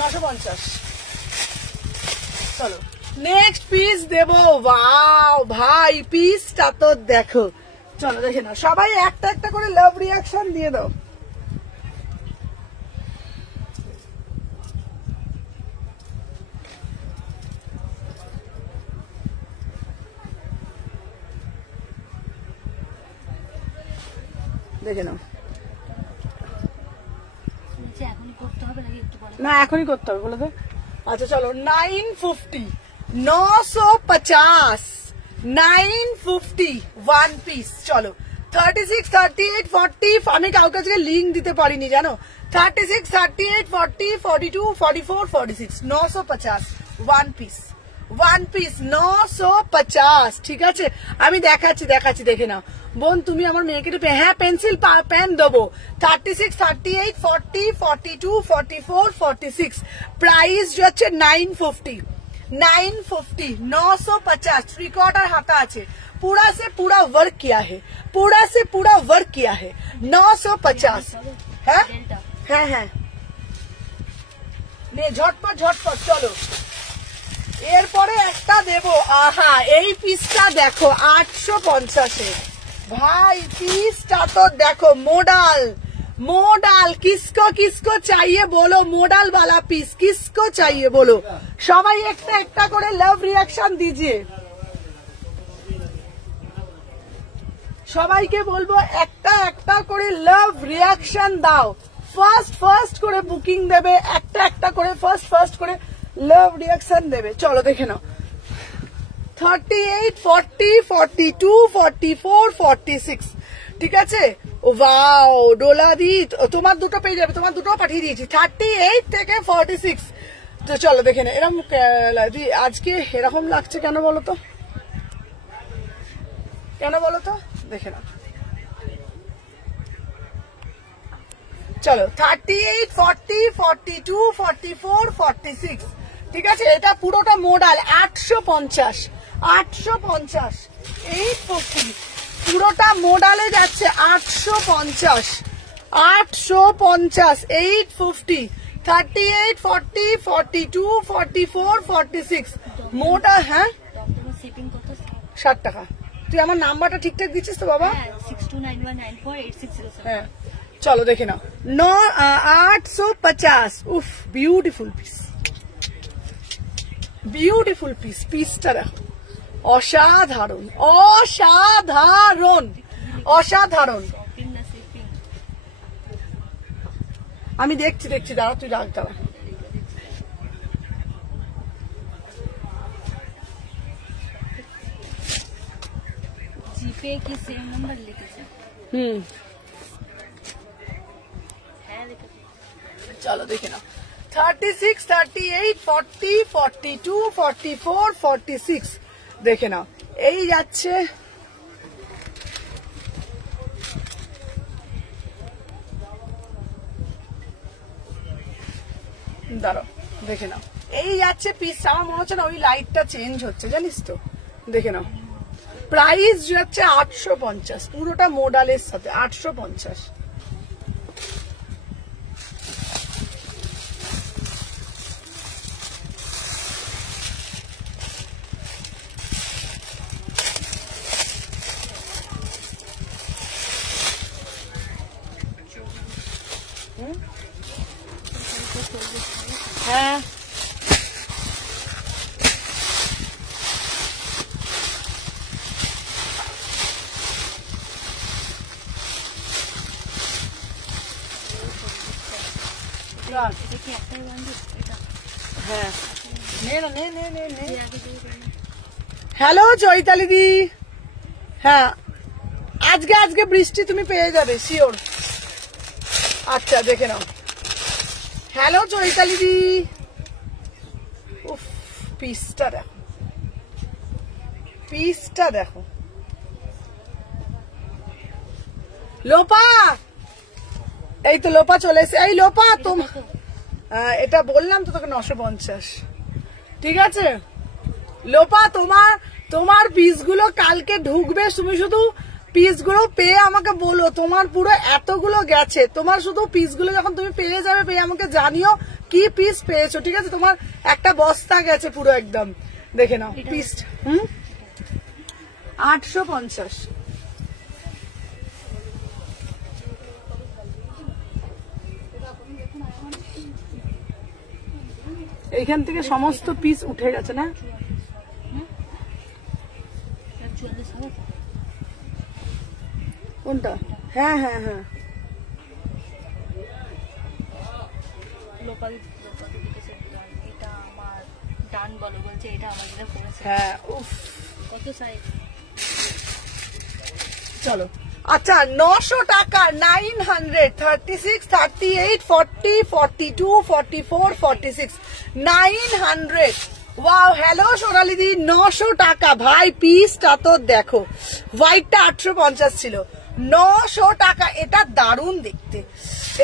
950। চলো নেক্সট পিস দেবো। ওয়াও ভাই পিসটা তো দেখো, চলো দেখে নাও সবাই একটা একটা করে লাভ রিয়াকশন দিয়ে দাও। দেখে নাও এখনই করতে হবে নাকি একটু পরে? না এখনই করতে হবে বলে দে। আচ্ছা চলো 950 950 950 ওয়ান পিস। চলো 36 38 40 আমি কাউকে আজকে লিঙ্ক দিতে পারিনি জানো। 36 38 40 42 44 46 950 ওয়ান পিস, ওয়ান পিস 950। ঠিক আছে আমি দেখাচ্ছি দেখে নাও বোন, তুমি আমার মেয়েকে হ্যাঁ পেন্সিল পেন দেবো। 36 38 40 42 44 46 প্রাইস হচ্ছে 950 950 थ्री क्वार्टर हाथा আছে, पूरा से पूरा वर्क किया है, पूरा से पूरा वर्क किया है। 950 হ্যাঁ হ্যাঁ হ্যাঁ নে ঝটপট চলো এরপরে একটা দেবো। আহা এই পিসটা দেখো 850 ভাই পিসটা তো দেখো मोडल किसको किसको चाहिए बोलो, मोडल वाला पीस किसको चाहिए बोलो। সবাই একটা একটা করে লাভ রিয়াকশন দিজিয়ে, সবাইকে বলবো একটা একটা করে লাভ রিয়াকশন দাও। ফার্স্ট করে বুকিং দেবে, একটা একটা করে ফার্স্ট করে লাভ রিয়াকশন দেবে। চলো দেখে নাও 38 40 42 44 46 ঠিক আছে। ওয়াও ডোলা দি তোমার দুটো পেয়ে যাবে, তোমার দুটো পাঠিয়ে দিয়েছি 38 থেকে 46। তো চলো দেখে না এরকম আজকে এরকম লাগছে কেন বলো তো, দেখে নাও। চলো 38 40 42 44 46 ঠিক আছে। এটা পুরোটা মোডাল 850 850 পুরোটা মোডালে যাচ্ছে 850 850 38 40 42 44 46 মোটা। হ্যাঁ 60 টাকা। তুই আমার নাম্বারটা ঠিকঠাক দিচ্ছিস তো বাবা? 6291948607 হ্যাঁ চলো দেখে নাও 850। উফ বিউটিফুল পিস, পিসটা দেখো অসাধারণ আমি দেখছি দাঁড়া তুই রাখ দাঁড়া। জিপে কি সেম নাম্বার লিখেছে? হ্যাঁ লিখেছে। চলো দেখে নাও 36 38 40 42 44 46 দেখে নাও এই যাচ্ছে। দাঁড়াও দেখে নাও এই যাচ্ছে পিস। আমার মনে হচ্ছে না ওই লাইটটা চেঞ্জ হচ্ছে জানিস তো, দেখে নাও প্রাইস যাচ্ছে 850, পুরোটা মোডালের সাথে 850। হ্যাঁ হ্যাঁ হ্যালো চৈতালি দি, হ্যাঁ আজকে বৃষ্টি তুমি পেয়ে যাবে শিওর। আচ্ছা দেখে নাও। হ্যালো চৈতালি দি, উফ পিসটা দেখো, পিসটা দেখো। লোপা, এই তো লোপা চলে এসে। এই লোপা এটা বললাম তো তোকে 950, ঠিক আছে লোপা। তোমার পিসগুলো কালকে ঢুকবে, তুমি শুধু পিসগুলো পেয়ে আমাকে বলো। তোমার পুরো এতগুলো গেছে, তোমার শুধু পিসগুলো যখন তুমি পেয়ে যাবে, পেয়ে আমাকে জানিও কি পিস পেয়েছো, ঠিক আছে। তোমার একটা বস্তা গেছে পুরো একদম, দেখে নাও পিস। 850। এইখান থেকে সমস্ত পিস উঠে গেছে না? কোনটা? হ্যাঁ হ্যাঁ হ্যাঁ হ্যাঁ উফ চলো। আচ্ছা 900 টাকা, 900, 36, 38, 40, 42, 44, 46, 900। ওয়াও, হ্যালো সোনালি দি, 900 টাকা ভাই। পিসটা তো দেখো, হোয়াইটটা 850 ছিল, 900 টাকা। এটা দারুণ দেখতে,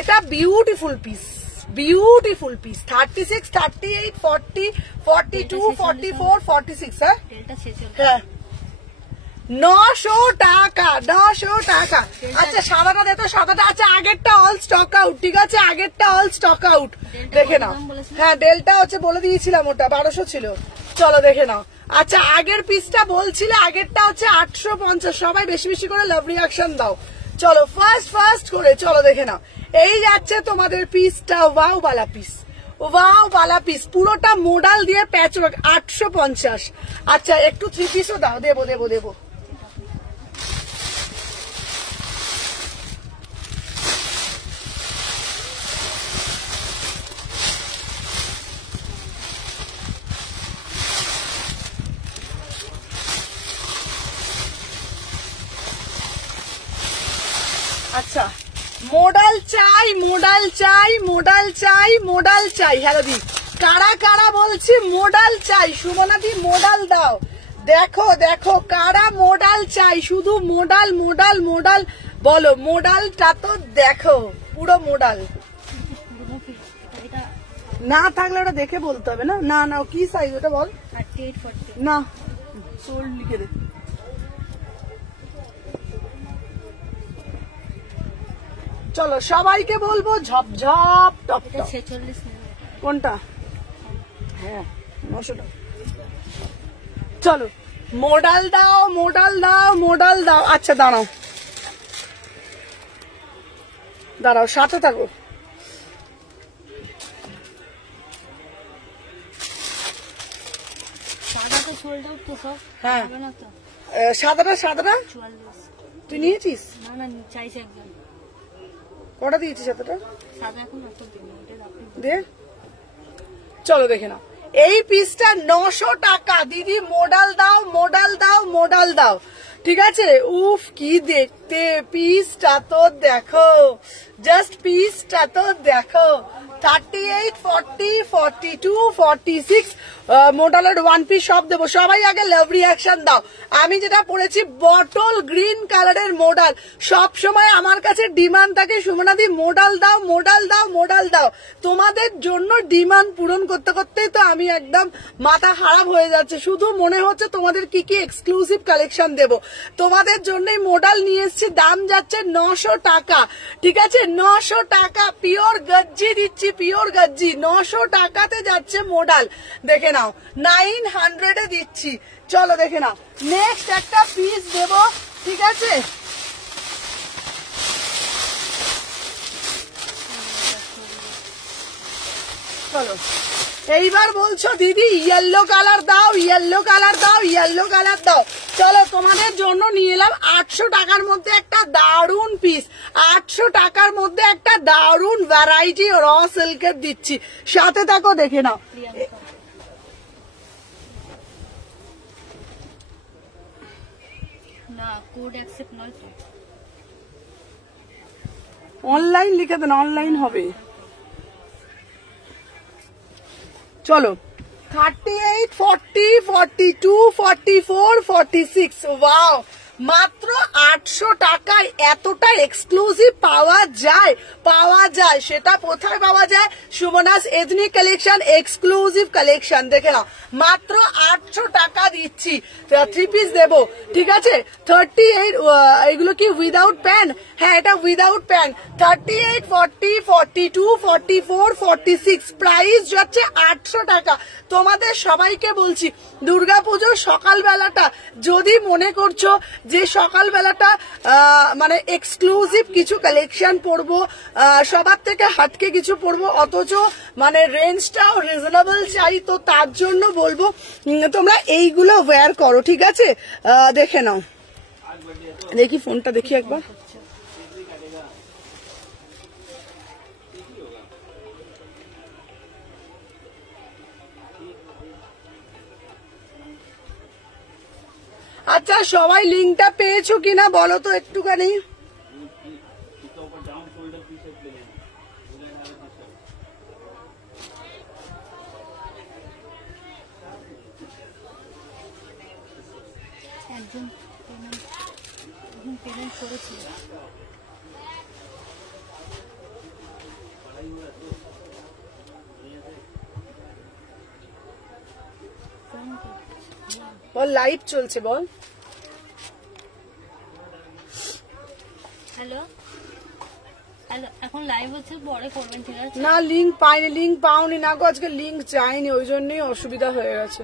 এটা বিউটিফুল পিস, বিউটিফুল পিস। 36, 38, 40, 42, 44, 46। হ্যাঁ 900 টাকা, 900 টাকা। আচ্ছা সাদাটা দেখো, সাদাটা। আচ্ছা আগেরটা অল স্টক আউট, ঠিক আছে, আগেরটা অল স্টক আউট, দেখে নাও। হ্যাঁ ডেলটা হচ্ছে বলে দিয়েছিলাম, ওটা 1200 ছিল। চলো দেখে নাও। আচ্ছা আগের পিসটা বলছিলে, আগেরটা হচ্ছে 850। সবাই বেশি বেশি করে লাভ রিয়াকশন দাও। চলো ফার্স্ট করে চলো দেখে নাও। এই যাচ্ছে তোমাদের পিসটা, ওয়াও বালা পিস, ওয়াও বালা পিস, পুরোটা মোডাল দিয়ে প্যাচওয়ার্ক, 850। আচ্ছা একটু 3 পিসও দাও, দেবো দেবো দেবো। আচ্ছা মোডাল চাই, মোডাল চাই, মোডাল চাই, মোডাল চাই। হ্যালো দি, কারা কারা বলছি মোডাল চাই? সুমনা দি মোডাল দাও। দেখো দেখো কারা মোডাল চাই, শুধু মোডাল মোডাল মোডাল বলো। মোডালটা তো দেখো, পুরো মোডাল। না থাকলে ওটা দেখে বলতে হবে না। না না কি সাইজ ওটা বল। 38, 40 না সোল্ড লিখে দে। চলো সবাইকে বলবো ঝপঝপ টপ টপ। 46 কোনটা? হ্যাঁ 900 টাকা। চলো মোডাল দাও, মোডাল দাও, মোডাল দাও। আচ্ছা দাঁড়াও দাঁড়াও, সাথে থাকো। সাদাটা সোল্ড আউট তো সব। হ্যাঁ হবে না তো? সাদাটা, সাদাটা 44। তুই নিয়েছিস? না না চাইছে একজন। কটা দিয়েছিস সাদাটা? সাদা এখন রাখো দিন, ওটা রাখো দে। চলো দেখে নাও, এই পিসটা 900 টাকা। দিদি মোডাল দাও, মোডাল দাও, মোডাল দাও, ঠিক আছে। উফ কি দেখ দেখতে, পিসটা তো দেখো, জাস্ট পিসটা তো দেখো। 38, 40, 42, 46 মোডালের ওয়ান পিস সব দেবো। সবাই আগে লাভ রিয়াকশন দাও। আমি যেটা পরেছি বটল গ্রিন কালারের মোডাল, সব সময় আমার কাছে ডিমান্ড থাকে সুমনাদি মোডাল দাও, মোডাল দাও, মোডাল দাও। তোমাদের জন্য ডিমান্ড পূরণ করতে করতেই তো আমি একদম মাথা খারাপ হয়ে যাচ্ছে। শুধু মনে হচ্ছে তোমাদের কি কি এক্সক্লুসিভ কালেকশন দেব। তোমাদের জন্যই মোডাল নিয়ে এসছি, দাম যাচ্ছে 900 টাকা। ঠিক আছে, 900 টাকা পিওর গজ্জি দিচ্ছি, পিওর গজ্জি 900 টাকাতে যাচ্ছে মোডাল। দেখে নাও 900 দিচ্ছি। চলো দেখে নাও, নেক্সট একটা পিস দেব। ঠিক আছে, চলো এইবার বলছো দিদি ইয়েলো কালার দাও, ইয়েলো কালার দাও, ইয়েলো কালার দাও। চলো তোমাদের জন্য নিয়ে এলাম 800 টাকার মধ্যে একটা দারুন পিস, 800 টাকার মধ্যে একটা দারুন ভ্যারাইটি র সিল্কের দিচ্ছি। সাথে থাকো, দেখে নাও। না কোড অ্যাকসেপ্ট নয় তো, অনলাইন লিখে দেন, অনলাইন হবে। চলো 38, 40, 42, 44, 46। ওয়াও, মাত্র 800 টাকায় এতটা এক্সক্লুসিভ পাওয়া যায়, পাওয়া যায়। সেটা কোথায় পাওয়া যায়? Sumana's ethnic collection, exclusive collection. দেখে নাও, মাত্র 800 টাকা দিচ্ছি। 3 পিস দেব। ঠিক আছে, 38 এগুলো কি উইদাউট প্যান? হ্যাঁ, এটা উইদাউট প্যান। 38, 40, 42, 44, 46 প্রাইস যাচ্ছে 800 টাকা। তোমাদের সবাইকে বলছি, দুর্গাপুজোর সকালবেলাটা যদি মনে করছো যে সকালবেলাটা মানে এক্সক্লুসিভ কিছু কালেকশন পরবো, সবার থেকে হাটকে কিছু পরবো, অথচ মানে রেঞ্জটাও রিজনেবল চাই, তো তার জন্য বলবো তোমরা এইগুলো ওয়্যার করো। ঠিক আছে, দেখে নাও। দেখি ফোনটা দেখি একবার। আচ্ছা, সবাই লিঙ্কটা পেয়েছো কিনা বলো তো একটুখানি। একজন পেমেন্ট করেছি। বল, লাইভ চলছে, বল। হ্যালো হ্যালো, এখন লাইভ হচ্ছে, পরে করবেন। ঠিক আছে, না লিঙ্ক পাইনি, লিঙ্ক পাওনি না গো, আজকে লিঙ্ক চাইনি, ওই জন্যই অসুবিধা হয়ে গেছে।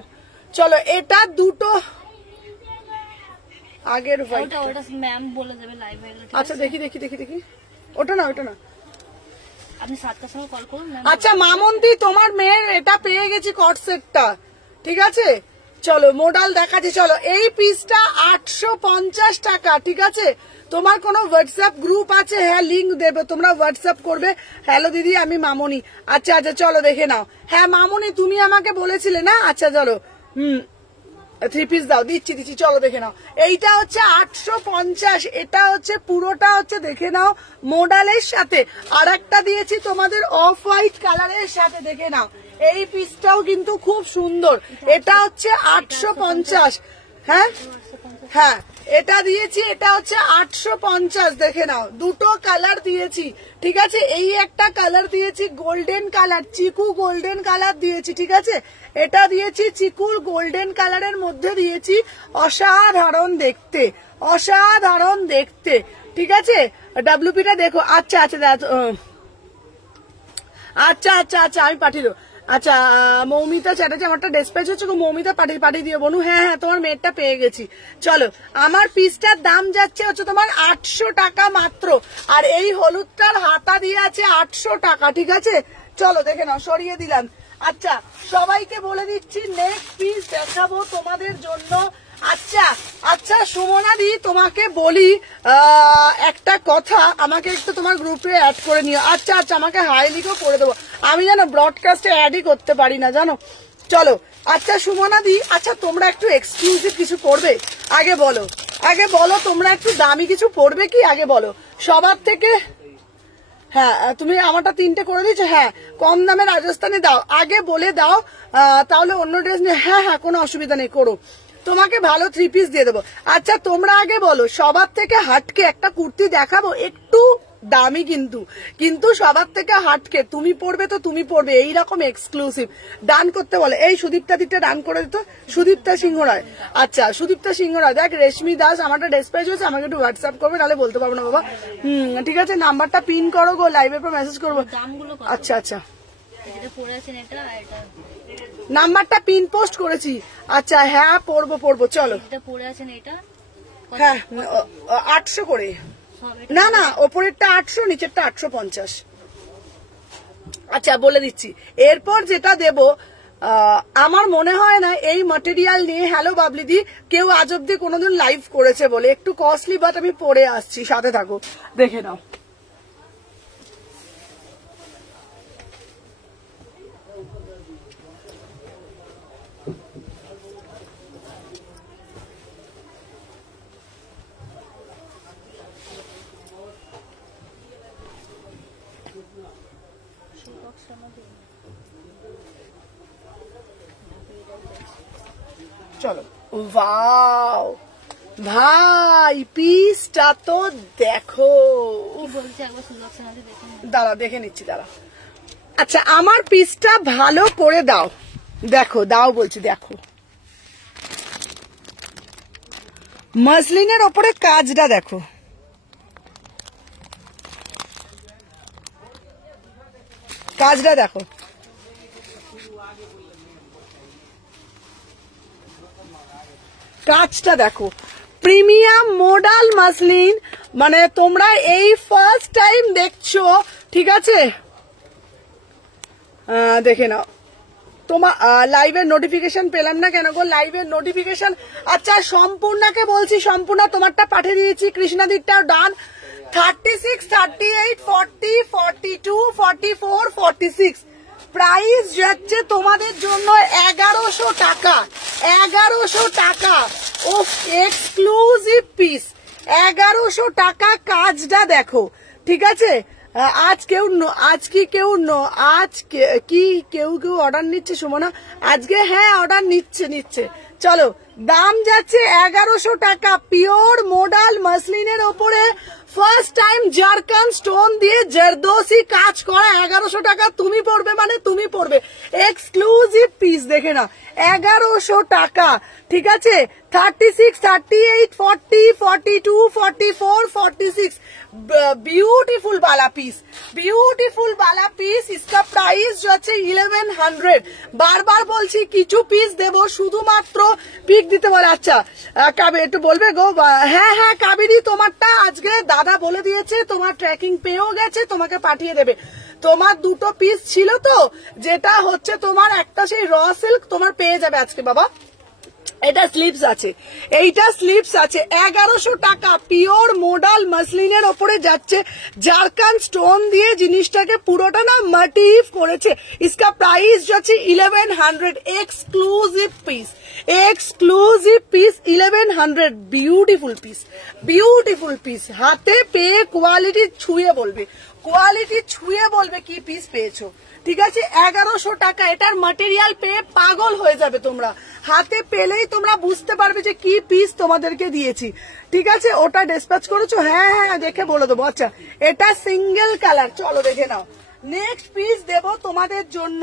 চলো, এটা দুটো আগের ওটা ওটা ম্যাম বলে দেবে লাইভ হয়ে গেলে। আচ্ছা, দেখি দেখি দেখি দেখি। ওটা না, ওটা না। আপনি 7টার সময় কল করুন। আচ্ছা মামন্তি, তোমার মেয়ের এটা পেয়ে গেছি কট সেটটা। ঠিক আছে, চলো মোডাল দেখাচ্ছি। চলো, এই পিসটা 850 টাকা। ঠিক আছে, তোমার কোনো হোয়াটসঅ্যাপ গ্রুপ আছে? হ্যাঁ, লিঙ্ক দেবে, তোমরা হোয়াটসঅ্যাপ করবে। হ্যালো দিদি, আমি মামনি। আচ্ছা আচ্ছা, চলো দেখে নাও। হ্যাঁ মামনি, তুমি আমাকে বলেছিলে না? আচ্ছা চলো, 3 পিস দাও, দিচ্ছি দিচ্ছি। চলো দেখে নাও, এইটা হচ্ছে 850, এটা হচ্ছে পুরোটা হচ্ছে দেখে নাও মোডালের সাথে। আর একটা দিয়েছি তোমাদের অফ হোয়াইট কালারের সাথে, দেখে নাও। এই পিসটাও কিন্তু খুব সুন্দর, এটা হচ্ছে 850। হ্যাঁ হ্যাঁ, এটা দিয়েছি, এটা হচ্ছে 850। দেখে নাও, দুটো কালার দিয়েছি। ঠিক আছে, এই একটা কালার দিয়েছি গোল্ডেন কালার, চিকু গোল্ডেন কালার দিয়েছি। ঠিক আছে, এটা দিয়েছি চিকুর গোল্ডেন কালারের মধ্যে দিয়েছি। অসাধারণ দেখতে, অসাধারণ দেখতে। ঠিক আছে, ডাব্লিউপিটা দেখো। আচ্ছা আচ্ছা আচ্ছা আচ্ছা আচ্ছা, আমি পাঠিয়ে দেবো। আচ্ছা, মৌমিতা চ্যাটার্জি, আমারটা ডিসপ্যাচ হচ্ছে, মৌমিতা পাঠিয়ে দিও বনু। হ্যাঁ হ্যাঁ, তোমার মেয়েরটা পেয়ে গেছি। চলো, আমার পিসটার দাম যাচ্ছে হচ্ছে তোমার 800 টাকা মাত্র। আর এই হলুদটার হাতা দিয়ে আছে 800 টাকা। ঠিক আছে, চলো দেখে নাও, সরিয়ে দিলাম। আচ্ছা, সবাইকে বলে দিচ্ছি, নেক্সট পিস দেখাবো তোমাদের জন্য। আচ্ছা আচ্ছা, সুমনাদি তোমাকে বলি একটা কথা, আমাকে একটু তোমার গ্রুপে অ্যাড করে নিও। আচ্ছা আচ্ছা, আমাকে হাই লিখও করে দেবো। আমি জানো ব্রডকাস্টে অ্যাডই করতে পারি না, জানো। চলো, আচ্ছা সুমনা দি, আচ্ছা তোমরা একটু এক্সক্লুসিভ কিছু করবে? আগে বলো তোমরা একটু দামি কিছু পড়বে কি? আগে বলো সবার থেকে। হ্যাঁ তুমি আমারটা 3টে করে দিয়েছো। হ্যাঁ কম দামে রাজস্থানে দাও, আগে বলে দাও, তাহলে অন্য ড্রেস নিয়ে। হ্যাঁ হ্যাঁ কোনো অসুবিধা নেই, করো, তোমাকে ভালো 3 পিস দিয়ে দেবো। আচ্ছা তোমরা আগে বলো, সবার থেকে হাটকে একটা কুর্তি দেখাবো, একটু দামি কিন্তু সবার থেকে হাটকে, তুমি পড়বে তো তুমি পড়বে, এইরকম এক্সক্লুসিভ। ডান করতে বলে, এই সুদীপ্তা দিকটা ডান করে দিত, সুদীপ্তা সিংহ রায়। আচ্ছা সুদীপ্তা সিংহ রায়, দেখ রেশমি দাস আমারটা ডেসপ্যাচ হয়েছে, আমাকে একটু হোয়াটসঅ্যাপ করবে, নাহলে বলতে পারবো না বাবা। ঠিক আছে, নাম্বারটা পিন করো গো, লাইভের পর মেসেজ করবো। আচ্ছা আচ্ছা নাম্বারটা পিন পোস্ট করেছি। আচ্ছা হ্যাঁ পড়বো চলো। হ্যাঁ 800 করে, না না ওপরেরটা 800, নিচেরটা 850। আচ্ছা বলে দিচ্ছি, এরপর যেটা দেব, আমার মনে হয় না এই ম্যাটেরিয়াল নিয়ে, হ্যালো বাবলিদি, কেউ আজ অব্দি কোনোদিন লাইভ করেছে বলে। একটু কস্টলি, বাট আমি পরে আসছি, সাথে থাকো, দেখে নাও। চলো, ওয়াও ভাই পিসটা তো দেখো, দাঁড়া দেখে নিচ্ছি, দাঁড়া। আচ্ছা আমার পিসটা ভালো করে দাও, দেখো দাও বলছি, দেখো মসলিনের ওপরে কাজটা দেখো, কাজটা দেখো, কাজটা দেখো, প্রিমিয়াম মডাল মাসলিন, মানে তোমরা এই ফার্স্ট টাইম দেখছো, ঠিক আছে? দেখে নাও। তোমার লাইভের নোটিফিকেশন পেলাম না কেন গো? লাইভের নোটিফিকেশন, আচ্ছা সম্পূর্ণাকে বলছি, সম্পূর্ণা তোমারটা পাঠিয়ে দিয়েছি, কৃষ্ণাদিরটাও ডান। 36, 38, 40, 42, 44, 46 প্রাইস যাচ্ছে তোমাদের জন্য 1100 টাকা, 1100 টাকা। ও এক্সক্লুসিভ পিস, 1100 টাকা। কাজটা দেখো, ঠিক আছে? আজ কেউ অর্ডার নিচ্ছে সুমনা আজকে? হ্যাঁ অর্ডার নিচ্ছে। চলো, দাম যাচ্ছে 1100 টাকা, পিওর মডাল মাসলিনের ওপরে ফার্স্ট টাইম জারকান স্টোন দিয়ে জারদোসি কাজ করা, 1100 টাকা। তুমি পড়বে মানে তুমি পড়বে, এক্সক্লুসিভ পিস, দেখে না, 1100 টাকা, ঠিক আছে? 36, 38, 40, 42, 44, 46 ब्यूटीफुल वाला पीस। इसका प्राइस जो আছে 1100। বারবার বলছি কিছু পিস দেব, শুধুমাত্র পিক দিতে বলে। আচ্ছা কাবে একটু বলবে গো? হ্যাঁ কাবেরি, তোমারটা আজকে দাদা বলে দিয়েছে, তোমার ট্র্যাকিং পেয়েও গেছে, তোমাকে পাঠিয়ে দেবে। তোমার 2টো পিস ছিল তো, যেটা হচ্ছে তোমার একটা সেই র সিল্ক, তোমার পেয়ে যাবে আজকে বাবা। এটা স্লিপস আছে, এইটা স্লিপস আছে, 1100 টাকা। পিওর মডাল মাসলিনের ওপরে যাচ্ছে, জারকান স্টোন দিয়ে জিনিসটাকে পুরোটা না মোটিভ করেছে। इसका प्राइस যাচ্ছে 1100। Exclusive piece 1100। বিউটিফুল পিস, হাতে পেয়ে কোয়ালিটি ছুঁয়ে বলবে কি পিস পেয়েছো, ঠিক আছে? 1100 টাকা। এটার ম্যাটেরিয়াল পেয়ে পাগল হয়ে যাবে তোমরা, হাতে পেলেই তোমরা বুঝতে পারবে যে কি পিস তোমাদেরকে দিয়েছি, ঠিক আছে? ওটা ডিসপ্যাচ করেছো? হ্যাঁ দেখে বলে দেবো। আচ্ছা এটা সিঙ্গেল কালার, চলো দেখে নাও। নেক্সট পিস দেব তোমাদের জন্য,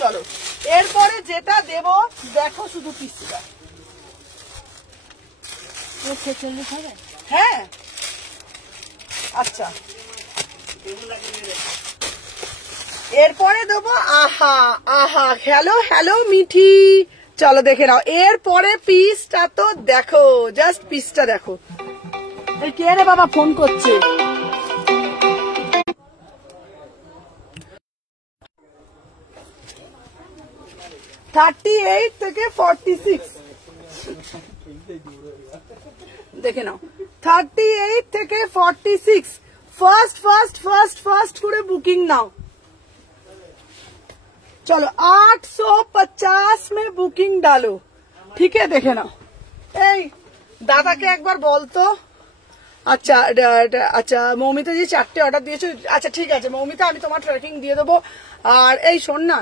চলো এরপরে যেটা দেব দেখো, শুধু পিসটা। 46 হবে? হ্যাঁ আচ্ছা, এরপরে দেবো আহা হ্যালো মিঠি, চলো দেখে নাও। এরপরে পিসটা তো দেখো, জাস্ট পিসটা দেখো। এই কে রে বাবা ফোন করছে? $38 থেকে 46 দেখে নাও। 38 থেকে 46 ফার্স্ট করে বুকিং নাও। चलो 850 में बुकिंग डालो, ठीक है? देखे नाও। এই দাদাকে একবার বলতো। আচ্ছা আচ্ছা মৌমিতা জি 4টে অর্ডার দিয়েছো। আচ্ছা ঠিক আছে মৌমিতা, আমি তোমার ট্র্যাকিং দিয়ে দেবো। আর এই শোন না,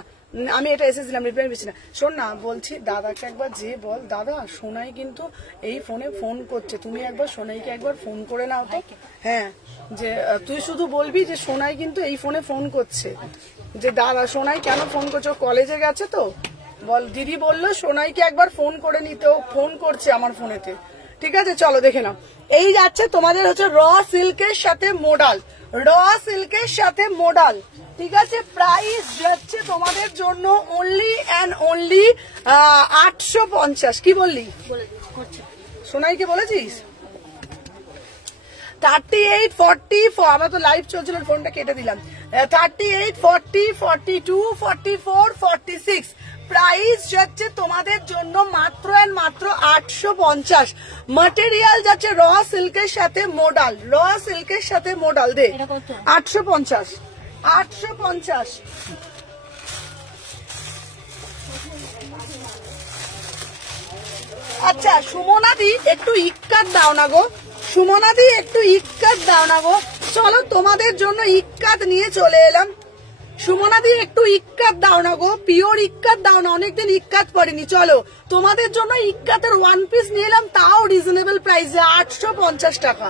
আমি এটা এসেছিলাম, রিপ্লাই দিচ্ছি না। শোন না, বলছি দাদাকে একবার যে বল, দাদা সোনাই কিন্তু এই ফোনে ফোন করছে, তুমি একবার সোনাইকে একবার ফোন করে নাও তো। হ্যাঁ, যে তুই শুধু বলবি যে সোনাই কিন্তু এই ফোনে ফোন করছে, যে দাদা সোনাই কেন ফোন করছো, কলেজে গেছে তো। বল দিদি বললো সোনাইকে একবার ফোন করে নিতে, ও ফোন করছে আমার ফোনেতে। ঠিক আছে চলো দেখে নাও। এই যাচ্ছে তোমাদের হচ্ছে র সিল্কের সাথে মোডাল, র সিল্কের সাথে মোডাল। ঠিক আছে, প্রাইস যাচ্ছে তোমাদের জন্য অনলি অ্যান্ড অনলি 850। কি বললি সোনাইকে বলেছিস? 38, 40, আমরা তো লাইভ চলছিল, ফোনটা কেটে দিলাম। 38, 40, 42, 44, 46 প্রাইস যাচ্ছে তোমাদের জন্য মাত্র এন্ড মাত্র 850। ম্যাটেরিয়াল যাচ্ছে র সিল্কের সাথে মোডাল, র সিল্কের সাথে মোডাল। দে 850, 850। আচ্ছা সুমনাদি একটু ইক্কাত দাও না গো, সুমনাদি একটু ইক্কাত দাও না গো। চলো তোমাদের জন্য ইক্কাত নিয়ে চলে এলাম। সুমনাদি একটু ইক্কাত দাও না গো, পিওর ইক্কাত দাও না, অনেকদিন ইক্কাত পড়েনি। চলো তোমাদের জন্য ইক্কাতের ওয়ান পিস নিয়ে এলাম, তাও রিজনেবল প্রাইসে 850 টাকা।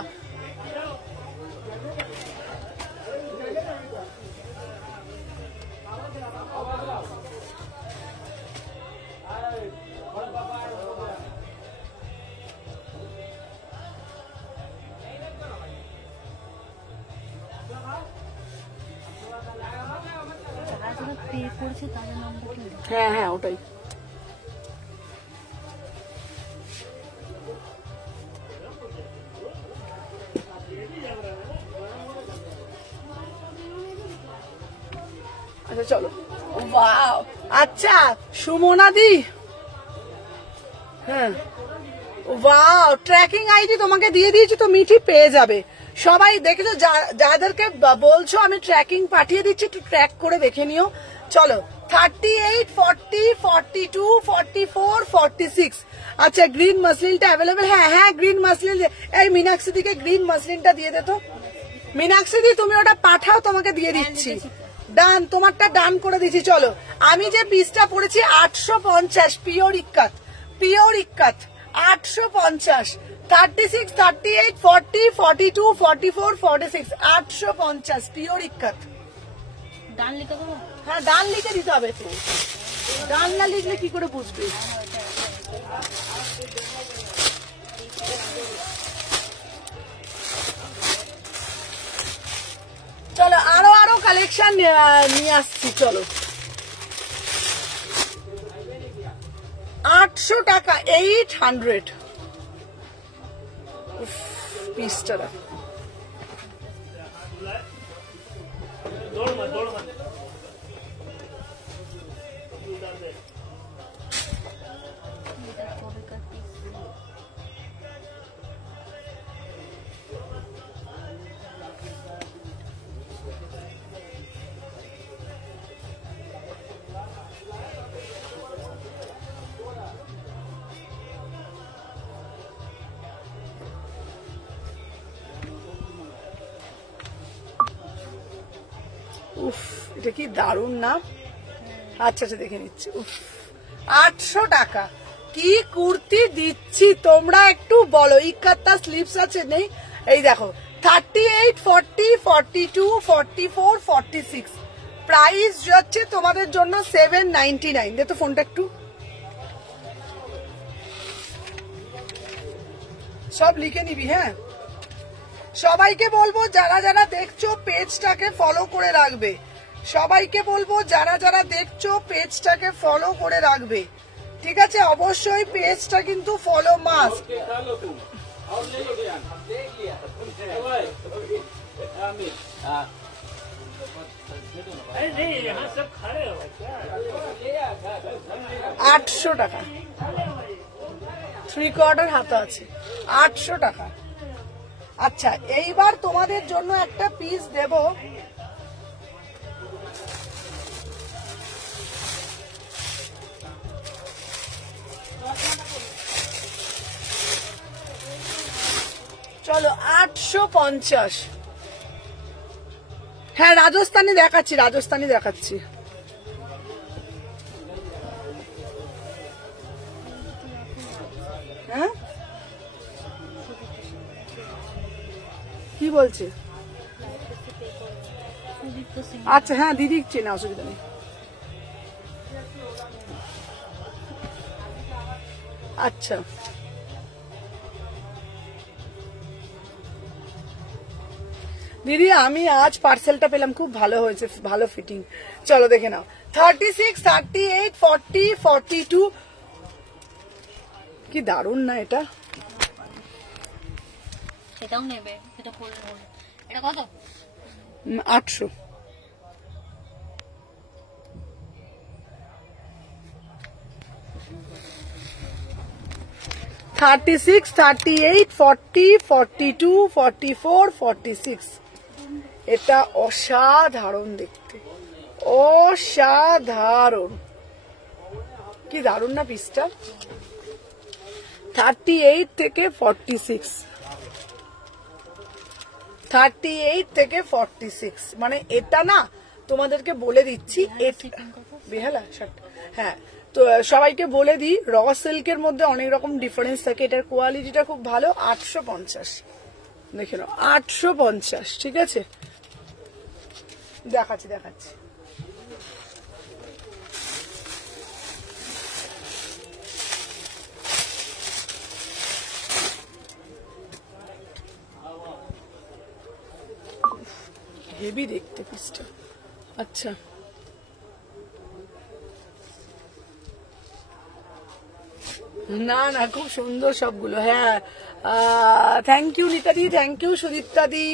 হ্যাঁ হ্যাঁ ওটাই। আচ্ছা চলো, ওয়াও আচ্ছা সুমনাদি, হ্যাঁ ওয়াও ট্র্যাকিং আইডি তোমাকে দিয়ে দিয়েছি তো, মিঠি পেয়ে যাবে। সবাই দেখেছো, যাদেরকে বলছো আমি ট্র্যাকিং পাঠিয়ে দিচ্ছি, একটু ট্র্যাক করে দেখে নিও। চলো 38, 40, 42, 44, 46। আচ্ছা গ্রিন মাসলিনটা অ্যাভেলেবেল? হ্যাঁ হ্যাঁ গ্রিন মাসলিন। এই মীনাক্ষী দিকে গ্রিন মাসলিনটা দিয়ে দে তো। মীনাক্ষী দি তুমি ওটা পাঠাও, তোমাকে দিয়ে দিচ্ছি। ডান, তোমারটা ডান করে দিচ্ছি। চলো আমি যে পিসটা পড়েছি 850, pure ikat, pure ikat 850। 36, 38, 40, 42, 44, 46 850 pure ikat. Done লিখে দেবো? হ্যাঁ ডান লিখে দিতে হবে তো, ডান না লিখলে কি করে বুঝবি? চলো আরো আরো কালেকশন নিয়ে আসছি। চলো 800 টাকা, 800 পিসটা। উফ এটা কি দারুন না? আচ্ছা আচ্ছা দেখে নিচ্ছি। উফ 800 টাকা কি কুর্তি দিচ্ছি, তোমরা একটু বলো। ইক্কাতটা স্লিপস আছে নেই? এই দেখো 38, 40, 42, 44, 46 প্রাইস যাচ্ছে তোমাদের জন্য 799। দে তো ফোনটা একটু, সব লিখে নিবি। হ্যাঁ সবাইকে বলবো যারা যারা দেখছো পেজটাকে ফলো করে রাখবে, সবাইকে বলবো যারা যারা দেখছো পেজটাকে ফলো করে রাখবে। ঠিক আছে, অবশ্যই পেজটা কিন্তু ফলো মাস্ট। $800 3/4 হাতা আছে, 800 টাকা। আচ্ছা এইবার তোমাদের জন্য একটা পিস দেব, চলো 850। হ্যাঁ রাজস্থানি দেখাচ্ছি, রাজস্থানি দেখাচ্ছি। হ্যাঁ কি বলছে? আচ্ছা হ্যাঁ দিদি চেনা, অসুবিধা নেই। আচ্ছা দিদি আমি আজ পার্সেলটা পেলাম, খুব ভালো হয়েছে, ভালো ফিটিং। চলো দেখে নাও। 36, 38, 40, 42 কি দারুণ না এটা? এটাও নেবে, এটা পড়লে হবে। এটা কত? 800। $36, $38, $40, $42, $44, $46। এটা অসাধারণ দেখতে, অসাধারণ, কি দারুণ না পিসটা। 38 থেকে 46, 38 থেকে 46, মানে এটা না তোমাদেরকে বলে দিচ্ছি, বেহালা শার্ট। হ্যাঁ তো সবাইকে বলে দিই, র সিল্কের মধ্যে অনেক রকম ডিফারেন্স থাকে, এটার কোয়ালিটিটা খুব ভালো। 850 দেখে নাও, 850। ঠিক আছে দেখাচ্ছি দেখাচ্ছি। হেভি দেখতে পিসটা। আচ্ছা না না খুব সুন্দর সবগুলো। হ্যাঁ থ্যাংক ইউ নিতাদি, থ্যাংক ইউ সুদীপ্তা দি।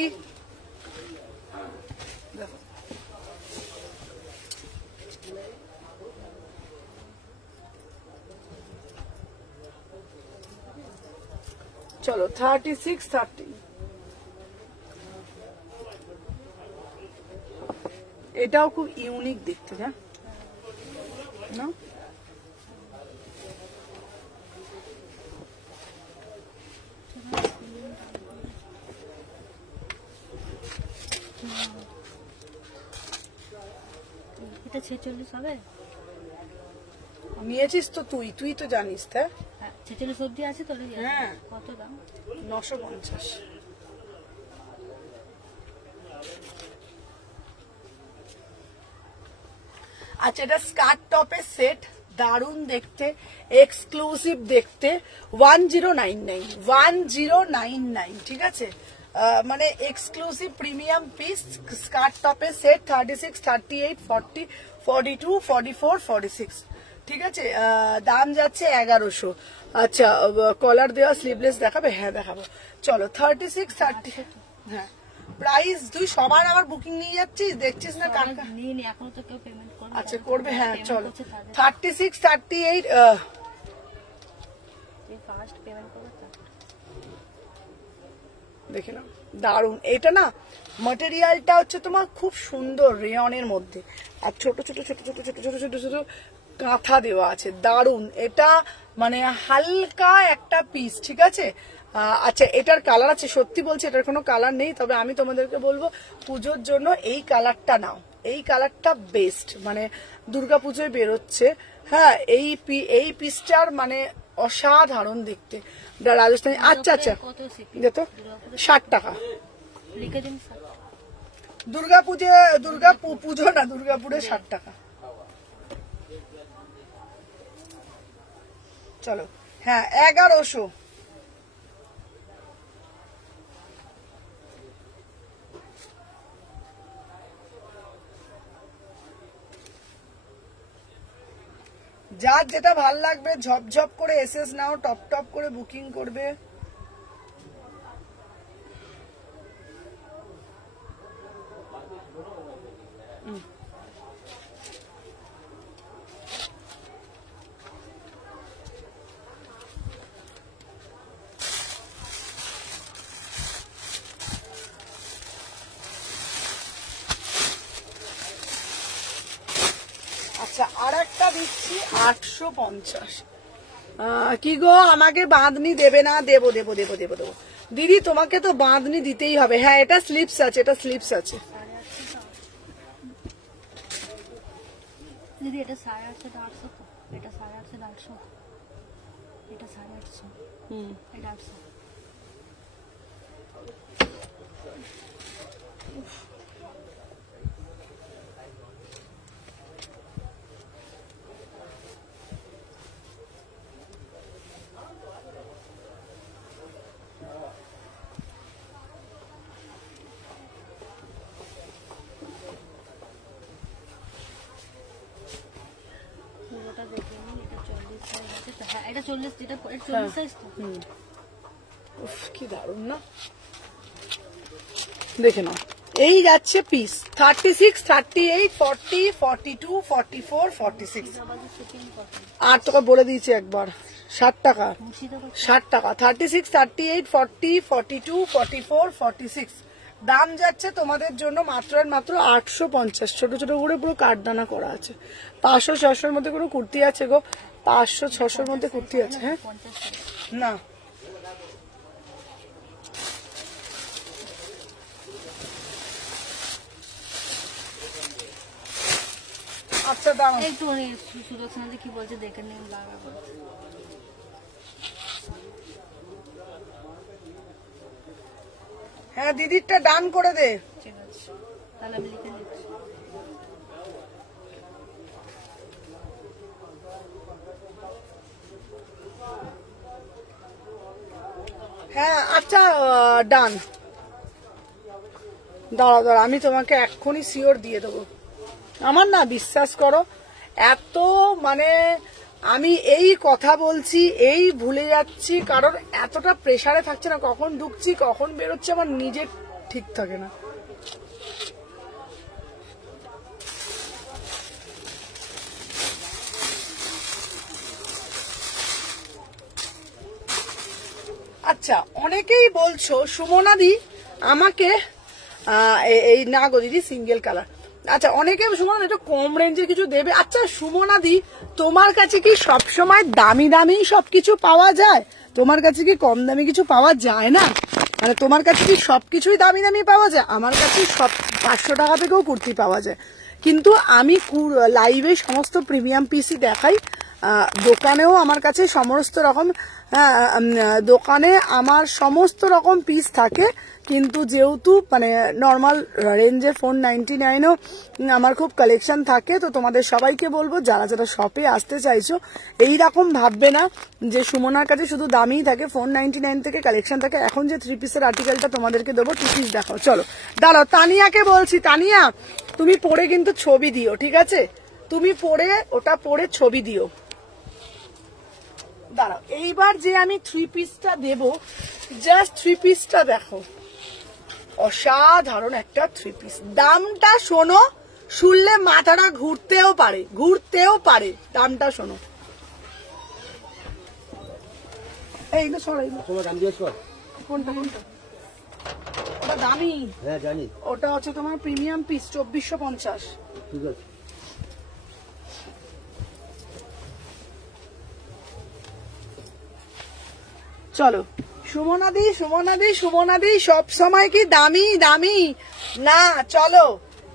চলো 36, 30। এটাও খুব ইউনিক দেখতে না, না এটা 46 হবে? নিয়েছিস তো তুই, তুই তো জানিস। তাই 46 অবধি আছে তো? হ্যাঁ। কত দাম? 950। আচ্ছা এটা স্কার্ট টপের সেট, দারুণ দেখতে, এক্সক্লুসিভ দেখতে। 1099, 1099। ঠিক আছে মানে এক্সক্লুসিভ প্রিমিয়াম পিস স্কার্ট টপের সেট। 36, 38, 40, 42, 44, 46। ঠিক আছে দাম যাচ্ছে 1100। আচ্ছা কলার দেওয়া স্লিভলেস দেখাবে? হ্যাঁ দেখাবো। চলো 36, 30। হ্যাঁ প্রাইস তুই সবার আবার বুকিং নিয়ে যাচ্ছিস, দেখছিস না কানকা নিয়ে নি, এখনো তো কেউ পেমেন্ট করবে। আচ্ছা করবে। হ্যাঁ চলো 36, 38 ফার্স্ট পেমেন্ট করবে তো দেখে নাও, দারুণ। এটা না ম্যাটেরিয়ালটা হচ্ছে তোমার খুব সুন্দর রেয়নের মধ্যে, আর ছোট ছোট ছোট ছোট ছোট ছোট ছোট ছোট কাঁথা দেওয়া আছে, দারুণ। এটা মানে হালকা একটা পিস। ঠিক আছে আচ্ছা এটার কালার আছে, সত্যি বলছি এটার কোনো কালার নেই, তবে আমি তোমাদেরকে বলবো পুজোর জন্য এই কালারটা নাও, এই কালারটা বেস্ট, মানে দুর্গাপুজোয় বেরোচ্ছে। হ্যাঁ এই পিসটার মানে অসাধারণ দেখতে, রাজস্থানী। আচ্ছা আচ্ছা যেত 60 টাকা। লিখে দিন। দুর্গাপুজো না, দুর্গাপুরে 60 টাকা। চলো হ্যাঁ 1100। যার যেটা ভাল লাগবে ঝপঝপ করে এসএস নাও, টপ টপ করে বুকিং করবে। আচ্ছা আর একটা দিচ্ছি 850। কি গো আমাকে বাঁধনি দেবে না? দেবো দেবো দেবো দেবো দেবো। দিদি তোমাকে তো বাঁধনি দিতেই হবে। হ্যাঁ এটা স্লিপস আছে, এটা স্লিপস আছে। দিদি এটা 850 টা 800 তো, এটা 850 টা 800, এটা 850, এটা 800। পুরোটা দেখে নিন, এটা 40 সাইজ আছে তো। হ্যাঁ এটা 40, যেটা 40 সাইজ তো। উফ কি দারুণ না, দেখে নাও। এই যাচ্ছে পিস 36, 38, 40, 42, 44, 46। আর তোকে বলে দিয়েছি একবার 60 টাকা, 60 টাকা। 36, 38, 40, 42, 44, 46। দাম যাচ্ছে তোমাদের জন্য মাত্র আর মাত্র 850। ছোট ছোট করে পুরো কাঠদানা করা আছে। 500-600 মধ্যে কোনো কুর্তি আছে গো, 500-600 মধ্যে কুর্তি আছে। হ্যাঁ না আচ্ছা দাঁড়াও একটু সুদর্শন কি বলছে দেখে নিন, লাগাবো। হ্যাঁ দিদিরটা ডান করে দে। ঠিক আছে, তাহলে আমি লিখে নিচ্ছি। হ্যাঁ আচ্ছা ডান। দাঁড়া দাঁড়া, আমি তোমাকে এক্ষুনি শিওর দিয়ে দেবো। আমার না বিশ্বাস করো, এত মানে আমি এই কথা বলছি, এই ভুলে যাচ্ছি, কারণ এতটা প্রেসারে থাকছে না, কখন ঢুকছি কখন বেরোচ্ছে আমার নিজের ঠিক থাকে না। আচ্ছা অনেকেই বলছো সুমনাদি আমাকে এই না গো দিদি সিঙ্গেল কালার। আচ্ছা অনেকে সুমনা একটু কম রেঞ্জের কিছু দেবে। আচ্ছা সুমনাদি তোমার কাছে কি সবসময় দামি দামি সবকিছু পাওয়া যায়? তোমার কাছে কি কম দামি কিছু পাওয়া যায় না? মানে তোমার কাছে কি সবকিছুই দামি দামি পাওয়া যায়? আমার কাছে সব 500 টাকা থেকেও কুর্তি পাওয়া যায়, কিন্তু আমি লাইভে সমস্ত প্রিমিয়াম পিসই দেখাই। দোকানেও আমার কাছে সমস্ত রকম, দোকানে আমার সমস্ত রকম পিস থাকে, কিন্তু যেহেতু মানে নর্মাল রেঞ্জে 499ও আমার খুব কালেকশন থাকে। তো তোমাদের সবাইকে বলবো যারা যারা শপে আসতে চাইছো এইরকম ভাববে না যে সুমনার কাছে শুধু দামিই থাকে, 499 থেকে কালেকশন থাকে। এখন যে 3 পিসের আর্টিকেলটা তোমাদেরকে দেবো 2 পিস দেখাও। চলো দাঁড়াও, তানিয়াকে বলছি, তানিয়া তুমি পরে কিন্তু ছবি দিও, ঠিক আছে? তুমি পরে ওটা পরে ছবি দিও। দাঁড়াও, এইবার যে আমি 3 পিসটা দেব, জাস্ট 3 পিসটা দেখো, অসাধারণ একটা 3 পিস। দামটা শোনো, শুনলে মাথাটা ঘুরতেও পারে, দামটা শোনো। এইগুলো সরাই কোনটা কোনটা ওটা দামি? হ্যাঁ জানি, ওটা হচ্ছে তোমার প্রিমিয়াম পিস 2450। ঠিক আছে। চলো সুমনাদি সব সময় কি দামি না? চলো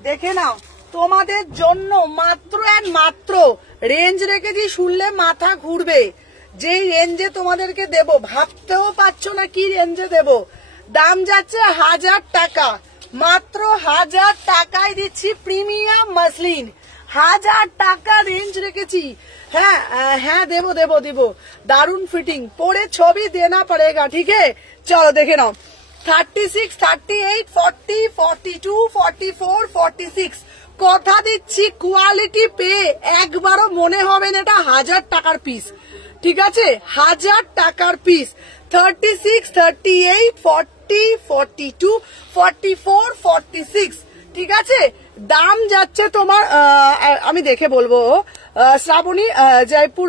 দেখে নাও, তোমাদের জন্য মাত্র আর মাত্র রেঞ্জ রেখেছি, শুনলে মাথা ঘুরবে। যেই রেঞ্জে তোমাদেরকে দেব ভাবতেও পারছো না কি রেঞ্জে দেব। দাম যাচ্ছে 1000 টাকা, মাত্র 1000 টাকায় দিচ্ছি প্রিমিয়াম মাসলিন। 1000 টাকা রেঞ্জ রেখেছি। হ্যাঁ হ্যাঁ দেবো, দারুন ফিটিং, পরে ছবি দেনা পড়েগা, ঠিক আছে? চলো দেখে নাও, 36, 38, 40, 42, 44, 46। কথা দিচ্ছি কোয়ালিটি পেয়ে একবারও মনে হবে না এটা 1000 টাকার পিস, ঠিক আছে? 1000 টাকার পিস। 36, 38, 40, 42, 44, 46, ঠিক আছে? দাম যাচ্ছে তোমার, আমি দেখে বলবো, শ্রাবণী জয়পুর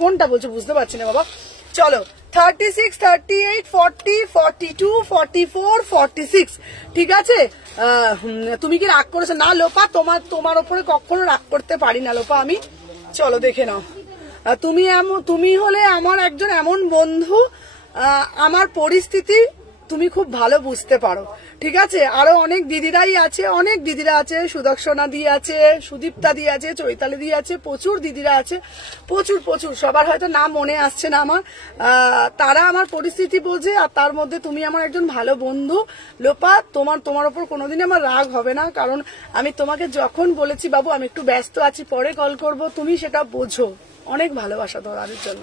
কোনটা বলছো বুঝতে পারছি না বাবা। চলো 36, 38, 40, 42, 44, 46, ঠিক আছে? তুমি কি রাগ করেছো? না লোপা, তোমার ওপরে কখনো রাগ করতে পারি না লোপা আমি। চলো দেখে নাও, তুমি হলে আমার একজন এমন বন্ধু, আমার পরিস্থিতি তুমি খুব ভালো বুঝতে পারো, ঠিক আছে। আরো অনেক দিদিরাই আছে, অনেক দিদিরা আছে, সুদর্শনা দি আছে, সুদীপ্তা দি আছে, চৈতালি দি আছে, প্রচুর দিদিরা আছে, প্রচুর প্রচুর, সবার হয়তো নাম মনে আসছে না আমার। তারা আমার পরিস্থিতি বোঝে, আর তার মধ্যে তুমি আমার একজন ভালো বন্ধু। লোপা, তোমার ওপর কোনোদিন আমার রাগ হবে না, কারণ আমি তোমাকে যখন বলেছি বাবু আমি একটু ব্যস্ত আছি, পরে কল করব, তুমি সেটা বোঝো। অনেক ভালোবাসা তোমাদের জন্য।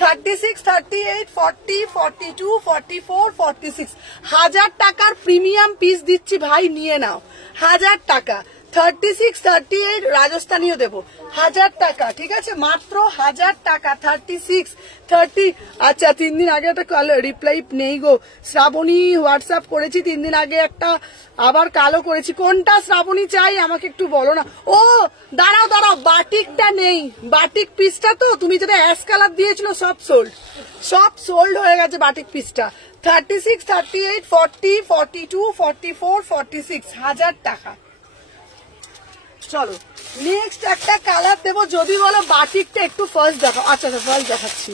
36, 38, 40, 42, 44, 46 1000 টাকার প্রিমিয়াম পিস দিচ্ছি ভাই, নিয়ে নাও। 1000 টাকা। 36, 38 রাজস্থানীও দেবো 1000 টাকা, ঠিক আছে, মাত্র 1000 টাকা। 36, 30 আচ্ছা 3 দিন আগে একটা রিপ্লাই নেই গো শ্রাবণী, হোয়াটসঅ্যাপ করেছি 3 দিন আগে একটা, আবার কালো করেছি। কোনটা শ্রাবণী চাই আমাকে একটু বলো না। ও দাঁড়াও দাঁড়াও, বাটিকটা নেই, বাটিক পিসটা তো তুমি যেটা অ্যাশ কালার দিয়েছিল সব সোল্ড হয়ে গেছে বাটিক পিসটা। 36, 38, 40, 42, 44, 46 1000 টাকা। চলো নেক্সট একটা কালার দেবো, যদি বলো বাটিকটা একটু ফার্স্ট দেখাও। আচ্ছা ফার্স্ট দেখাচ্ছি,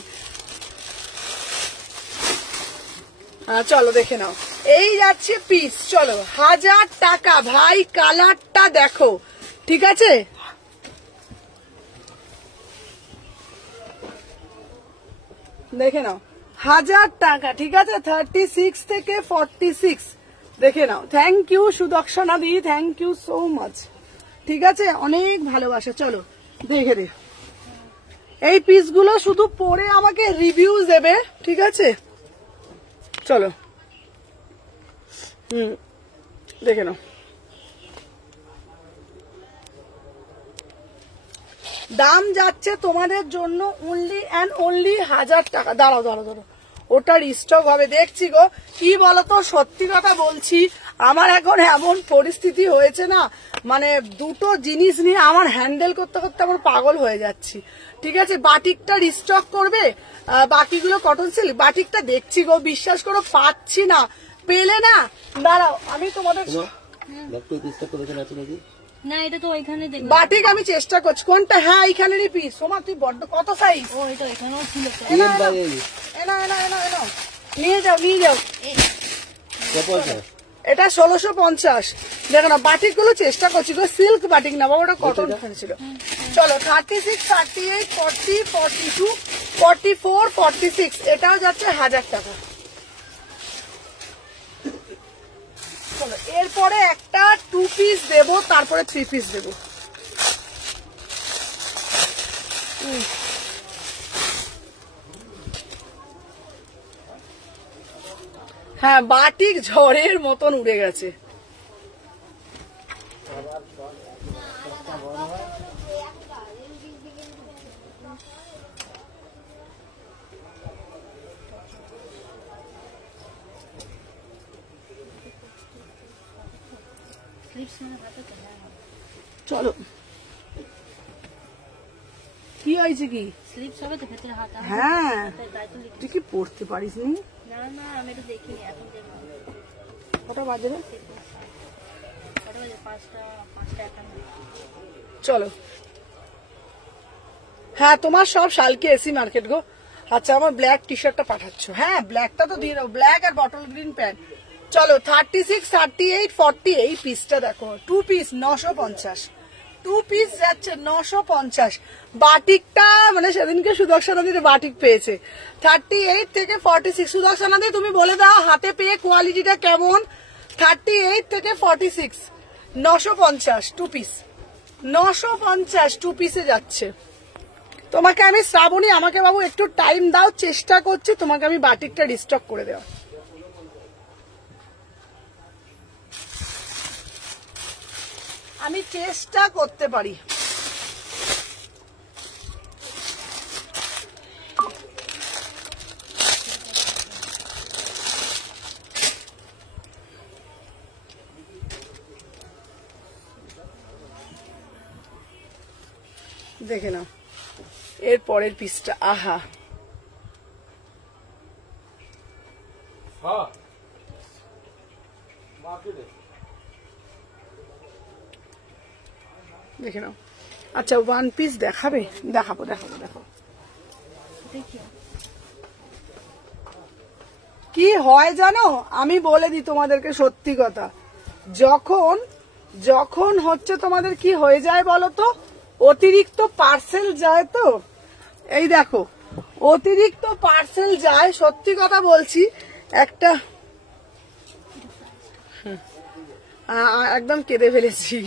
চলো দেখে নাও। এই যাচ্ছে পিস, চলো 1000 টাকা ভাই, কালারটা দেখো, ঠিক আছে। দেখে নাও 1000 টাকা, ঠিক আছে। 36 থেকে 46 দেখে নাও। থ্যাংক ইউ সুদর্শনা দি, থ্যাংক ইউ সো মাচ, ঠিক আছে, অনেক ভালোবাসা। চলো দেখে দে, এই পিসগুলো শুধু পরে আমাকে রিভিউ দেবে, ঠিক আছে। চলো দেখে নাও। দাম যাচ্ছে তোমাদের জন্য অনলি অ্যান্ড অনলি 1000 টাকা। দাঁড়াও, ওটার স্টক হবে, দেখছি গো। কি বলতো, সত্যি কথা বলছি, আমার এখন এমন পরিস্থিতি হয়েছে না, মানে দুটো জিনিস নিয়ে আমার হ্যান্ডেল করতে করতে আমার পাগল হয়ে যাচ্ছি, ঠিক আছে। বাটিকটা রিস্টক করবে, বাকিগুলো কটন সিল্ক। বাটিকটা দেখছি গো, বিশ্বাস করো পাচ্ছি না, পেলে না। দাঁড়াও আমি তোমাদের না, এটা তো ওইখানে দেখো, বাটিক আমি চেষ্টা করছি। কোনটা? হ্যাঁ এইখানেরই পিস। সোমা তুই বড্ড কত সাইজ? ও এটা এখানেও ছিল তো। নিয়ে যাও। এটা 1650। দেখো না, বাটিক গুলো চেষ্টা করছি গো, সিল্ক বাটিক না বাবা, ওটা কটন ছিল। চলো 36, 38, 40, 42, 44, 46 এটাও যাচ্ছে 1000 টাকা। চলো এরপরে একটা 2 পিস দেবো, তারপরে 3 পিস দেবো। হ্যাঁ বাটিক ঝড়ের মতন উড়ে গেছে। চলো কি হয়েছে, কি স্লিপস হবে তো ভেতরে হাত? হ্যাঁ তুই কি পড়তে পারিস নি? না আমি তো দেখিনি, এখন দেখবো। কটা বাজে রে? কটা বাজে? 5টা 51। চলো হ্যাঁ তোমার সব শালকে এসি মার্কেট গো। আচ্ছা আমার ব্ল্যাক টি শার্টটা পাঠাচ্ছ? হ্যাঁ ব্ল্যাকটা তো দিয়ে দাও, ব্ল্যাক আর বটল গ্রিন প্যান্ট। চলো 36, 38, 40 এই পিসটা দেখো, 2 পিস 950, 2 পিস যাচ্ছে 950। বাটিকটা মানে সেদিনকে সুদর্শনা দিতে বাটিক পেয়েছে 38 থেকে 46। সুদর্শনা দিয়ে তুমি বলে দাও হাতে পেয়ে কোয়ালিটিটা কেমন। 38 থেকে 46 950 2 পিস, 950 2 পিসে যাচ্ছে। তোমাকে আমি শ্রাবণী, আমাকে বাবু একটু টাইম দাও, চেষ্টা করছি তোমাকে আমি বাটিকটা রিস্টক করে দেওয়া। আমি চেষ্টা করতে পারি। দেখে নাও এর পরের পিসটা, আহা দেখে নাও। আচ্ছা 1 পিস দেখাবে? দেখাবো। কি হয় জানো, আমি বলে দিই তোমাদেরকে সত্যি কথা, যখন যখন হচ্ছে তোমাদের কি হয়ে যায় বলো তো, অতিরিক্ত পার্সেল যায় তো, এই দেখো অতিরিক্ত পার্সেল যায়, সত্যি কথা বলছি, একটা একদম কেঁদে ফেলেছি।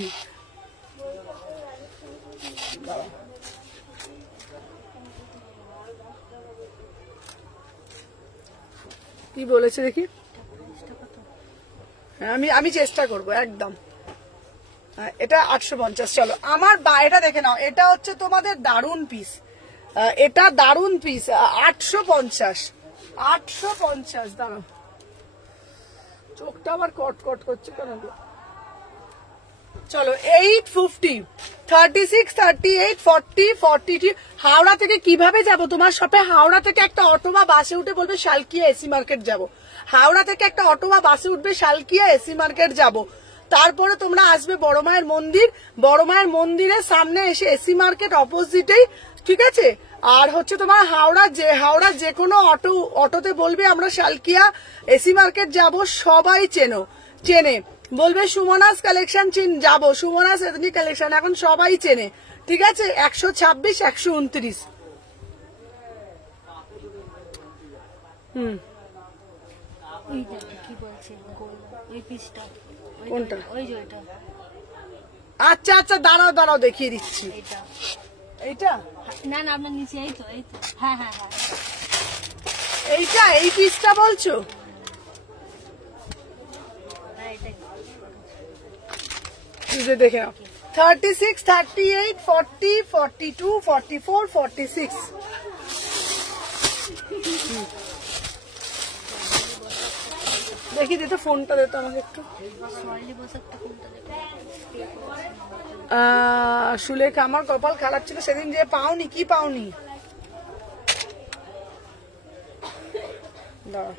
কি বলেছে দেখি, আমি চেষ্টা করব একদম। এটা 850। চলো আমার এটা দেখে নাও, এটা হচ্ছে তোমাদের দারুন পিস, এটা দারুন পিস, 850। দাঁড়াও, চোখটা আবার কটকট করছে কেন? চলো 850, 36, 38, 40, 42। হাওড়া থেকে কিভাবে যাব তোমার শপে? হাওড়া থেকে একটা অটো বা বাসে উঠে বলবে শালকিয়া এসি মার্কেট যাব। হাওড়া থেকে একটা অটো বা বাসে উঠবে শালকিয়া এসি মার্কেট যাব। তারপরে তোমরা আসবে বড় মায়ের মন্দির, বড় মায়ের মন্দিরের সামনে এসে এসি মার্কেট অপোজিটেই, ঠিক আছে? আর হচ্ছে তোমার হাওড়া যে কোনো অটোতে বলবে আমরা শালকিয়া এসি মার্কেট যাব, সবাই চেনে, বলবে সুমনাস কালেকশন যাবো, সুমনাস এথনিক কালেকশন, এখন সবাই চেনে, ঠিক আছে? 126, 129। কি বলছে ওই পিসটা, কোনটা? ওই যে এটা। আচ্ছা আচ্ছা, দাঁড়াও দেখিয়ে দিচ্ছি। এইটা না আপনার নিচে, এই তো হ্যাঁ হ্যাঁ হ্যাঁ, এইটা, এই পিসটা বলছো? দেখে নাও, 36, 38, 40, 42, 44, 46। দেখি দিতে, ফোনটা দিতে আমাকে একটু। সুলেখা, আমার কপাল খারাপ ছিল সেদিন যে পাওনি। কি পাওনি? দাঁড়া,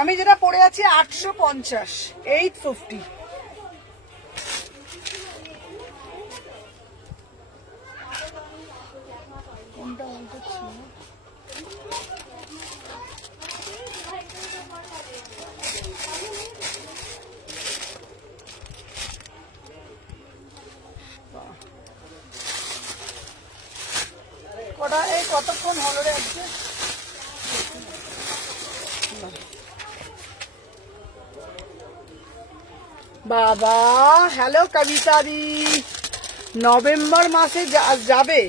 আমি যেটা পড়ে আছি 850, 850। কতক্ষণ হলো রে আজকে? বাবা, হ্যালো কবিতা দি, নভেম্বর মাসে যাবে।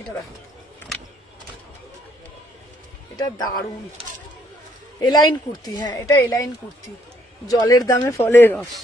এটা দেখো, এটা দারুন এলাইন কুর্তি। হ্যাঁ, এটা এলাইন কুর্তি, জলের দামে ফলের রস।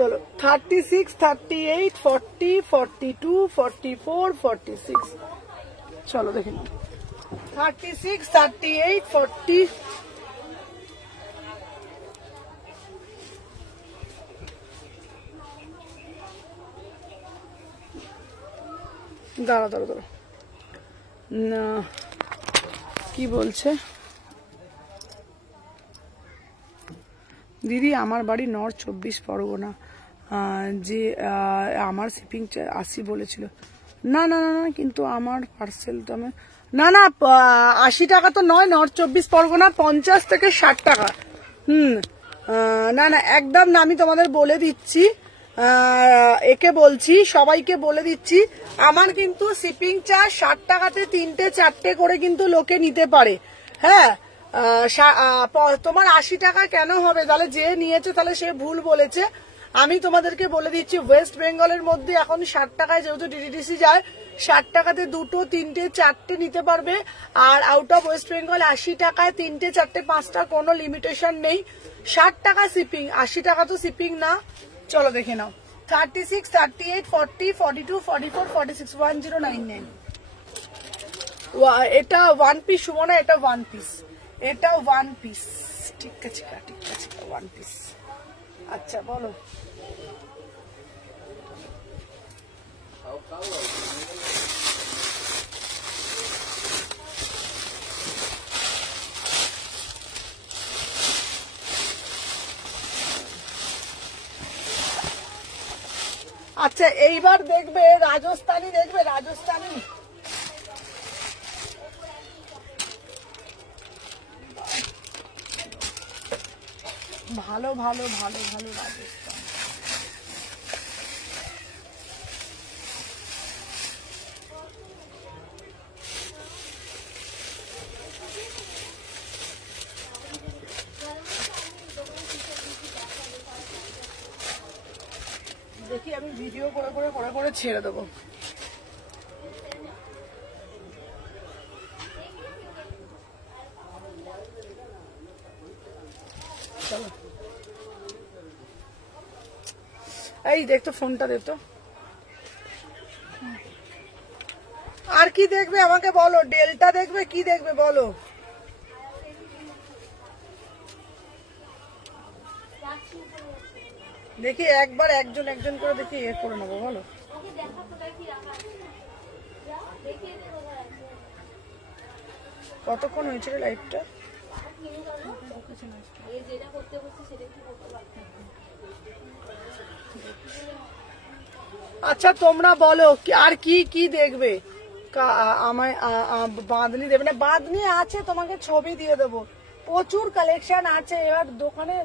চলো 36, 38, 40, 42, 44, 46। চলো দেখে নিন, 36, 38, 40। দাঁড়া না, কি বলছে দিদি? আমার বাড়ি নর্থ 24 পরগনা, যে আমার শিপিং 80 বলেছিল। না না না না, কিন্তু আমার পার্সেল তো আমি, না না 80 টাকা তো নয়, নর্থ 24 পরগনা 50 থেকে 60 টাকা। না না, একদম না, আমি তোমাদের বলে দিচ্ছি, একে বলছি, সবাইকে বলে দিচ্ছি, আমার কিন্তু শিপিং চার্জ 60 টাকাতে 3টে 4টে করে কিন্তু লোকে নিতে পারে। হ্যাঁ তোমার 80 টাকা কেন হবে? তাহলে যে নিয়েছে তাহলে সে ভুল বলেছে। আমি তোমাদেরকে বলে দিচ্ছি, ওয়েস্ট বেঙ্গলের মধ্যে এখন 60 টাকায় যেহেতু ডিটিডিসি যায়, 60 টাকাতে 2, 3, 4টে নিতে পারবে। আর আউট অফ ওয়েস্ট বেঙ্গল 80 টাকায় 3, 4, 5টা কোনো লিমিটেশন নেই। 60 টাকা শিপিং, 80 টাকা তো শিপিং না। চলো দেখে নাও। 36, 38, 40, 42, 44, 46, 1099। এটা 1 পিস সুমনা, এটা 1 পিস, এটা 1 পিস। ঠিক আছে ঠিক আছে, 1 পিস। আচ্ছা বলো। আচ্ছা এইবার দেখবে রাজস্থানী, দেখবে রাজস্থানী। ভালো ভালো ভালো ভালো রাজস্থান। দেখি আমি ভিডিও করে করে করে করে ছেড়ে দেবো। চলো এই দেখতো ফোনটা দেখতো। আর কি দেখবে আমাকে বলো, ডেল্টা দেখবে কি দেখবে বলো। দেখি একবার একজন একজন করে দেখি এ করে নেবো, বলো। কতক্ষণ হয়েছিল লাইভটা? আচ্ছা তোমরা বলো আর কি কি দেখবে। আমায় বাঁধনি দেবে না? বাঁধনি আছে, তোমাকে ছবি দিয়ে দেবো, প্রচুর কালেকশন আছে। এবার দোকানে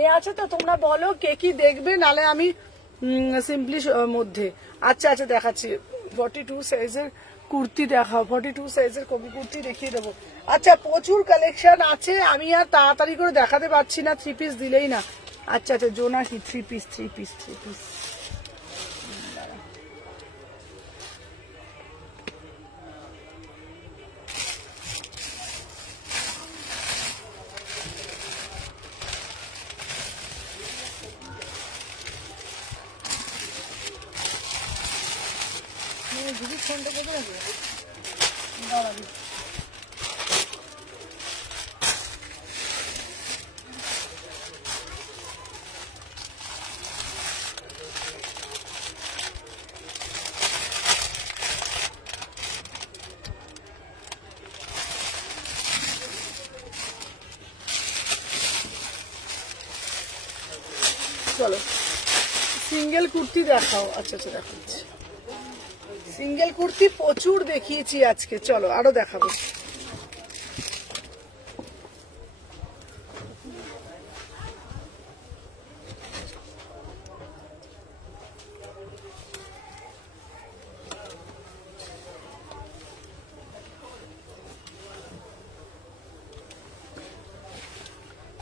এ আছে তো, তোমরা বলো কে কি দেখবে, নালে আমি সিম্পলি মধ্যে। আচ্ছা আচ্ছা দেখাচ্ছি, 42 সাইজের কুর্তি দেখাও, 42 সাইজের কবি কুর্তি দেখিয়ে দেবো। আচ্ছা প্রচুর কালেকশন আছে, আমি আর তাড়াতাড়ি করে দেখাতে পারছি না, 3 পিস দিলেই না। আচ্ছা আচ্ছা জোনাকি 3 পিস 3 পিস 3 পিস। ফোনটা কেটে রাখবে, দাঁড়াবি। চলো সিঙ্গেল কুর্তি দেখাও। আচ্ছা আচ্ছা দেখাচ্ছি, সিঙ্গেল কুর্তি প্রচুর দেখিয়েছি আজকে, চলো আরো দেখাবো।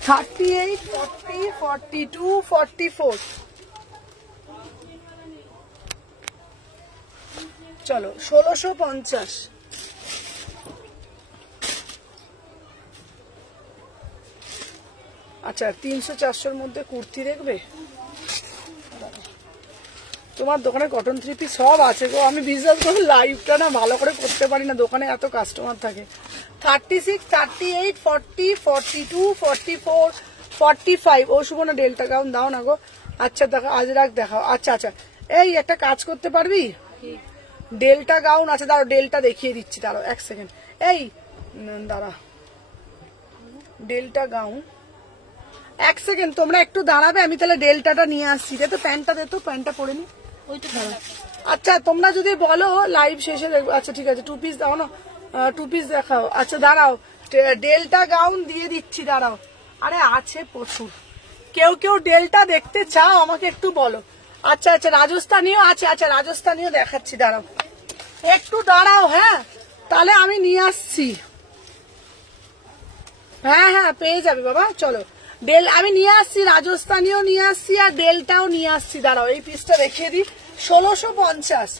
$38, $40, $42, $44। চলো 1650। আচ্ছা 300-400-র মধ্যে কুর্তি দেখবে। তোমার দোকানে কটন 3 পিস সব আছে গো। আমি বিশ্বাস করো লাইভটা না ভালো করে করতে পারি না, দোকানে এত কাস্টমার থাকে। 36, 38, 40, 42, 44, 45। ও সুবর্ণা ডেল্টা গাউন দাও না গো। আচ্ছা দেখো আজরাক দেখাও। আচ্ছা আচ্ছা এই একটা কাজ করতে পারবি, ডেল্টা গাউন আছে, দাঁড়াও ডেল্টা দেখিয়ে দিচ্ছি, দাঁড়াও 1 সেকেন্ড। এই দাঁড়া, ডেল্টা গাউন 1 সেকেন্ড, তোমরা একটু দাঁড়াবে, আমি তাহলে ডেল্টাটা নিয়ে আসছি। দে তো প্যান্টটা, দে তো প্যান্টটা পরে নি। আচ্ছা তোমরা যদি বলো লাইভ শেষে দেখবো। আচ্ছা ঠিক আছে 2 পিস দাও না, 2 পিস দেখাও। আচ্ছা দাঁড়াও ডেল্টা গাউন দিয়ে দিচ্ছি, দাঁড়াও। আরে আছে প্রচুর, কেউ কেউ ডেল্টা দেখতে চাও আমাকে একটু বলো। আচ্ছা আচ্ছা রাজস্থানীও আছে, আচ্ছা রাজস্থানীও দেখাচ্ছি, দাঁড়াও একটু দাঁড়াও। হ্যাঁ তাহলে আমি নিয়ে আসছি। হ্যাঁ হ্যাঁ পেয়ে যাবে বাবা। চলো ডেল আমি নিয়ে আসছি, রাজস্থানীও নিয়ে আসছি আর ডেলটাও নিয়ে আসছি। দাঁড়াও এই পিসটা দেখিয়ে দিই। 1650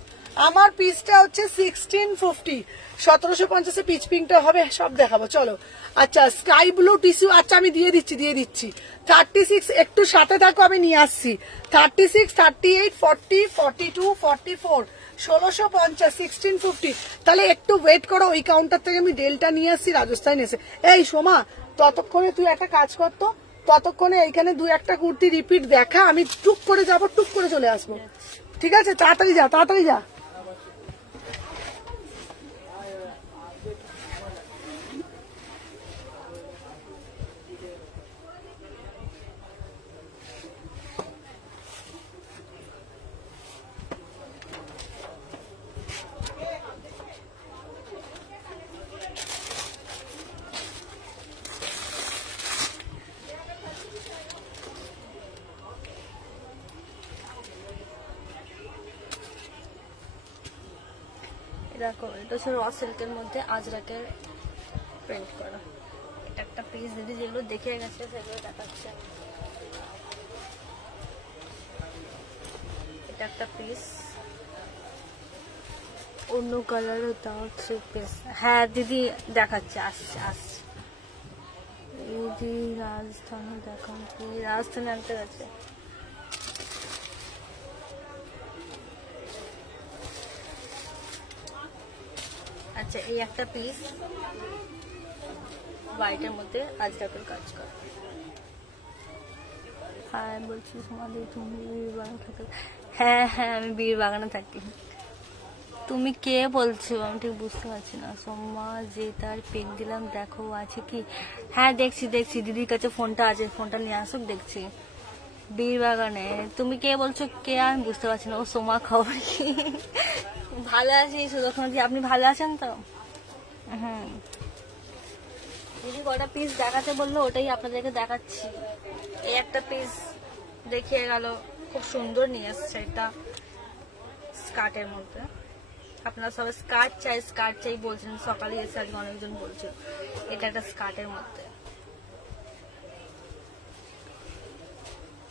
আমার পিসটা হচ্ছে 1650। 1750 পিচ পিঙ্কটা হবে, সব দেখাবো চলো। আচ্ছা স্কাই ব্লু টিস্যু, আচ্ছা আমি দিয়ে দিচ্ছি 36, একটু সাথে থাকো আমি নিয়ে আসছি। 36, 38, 40, 42, 44, 1650, 1650। তাহলে একটু ওয়েট করো, ওই কাউন্টার থেকে আমি ডেলটা নিয়ে আসছি রাজস্থান এসে। এই সোমা ততক্ষণে তুই একটা কাজ করতো, ততক্ষণে এইখানে 2-1টা কুর্তি রিপিট দেখা, আমি টুক করে যাবো, টুক করে চলে আসবো। ঠিক আছে তাড়াতাড়ি যা। দেখো এটা হচ্ছে র সিল্কের মধ্যে আজরাকের প্রিন্ট করা। এটা একটা পিস দিদি যেগুলো দেখে গেছে সেগুলো দেখাচ্ছে। এটা একটা পিস, অন্য কালারের তাও 3 পিস। হ্যাঁ দিদি দেখাচ্ছে, আসছে দিদি। রাজস্থানে দেখান, রাজস্থানে আনতে গেছে। আচ্ছা এই একটা পিস হোয়াইটের মধ্যে আজরাকের কাজ করা। হ্যাঁ বলছি সমাধি তুমি বীরবাগানে থাকো? হ্যাঁ আমি বীরবাগানে থাকি। তুমি কে বলছো আমি ঠিক বুঝতে পারছি না। সোমা যে তার পিক দিলাম দেখো আছে কি? হ্যাঁ দেখছি দিদির কাছে ফোনটা আছে, ফোনটা নিয়ে আসুক দেখছি। বীরবাগানে তুমি কে বলছো, কে আমি বুঝতে পারছি না। ও সোমা খবর কি? ভালো আছি সুদর্শন জি, আপনি ভালো আছেন তো? দিদি কটা পিস দেখাতে বললো, ওটাই আপনাদেরকে দেখাচ্ছি। এই একটা পিস দেখিয়ে গেল, খুব সুন্দর নিয়ে এসছে। এটা স্কার্টের মধ্যে, আপনারা সবাই স্কার্ট চাই বলছেন, সকালে এসে আজকে অনেকজন বলছে। এটা একটা স্কার্টের মধ্যে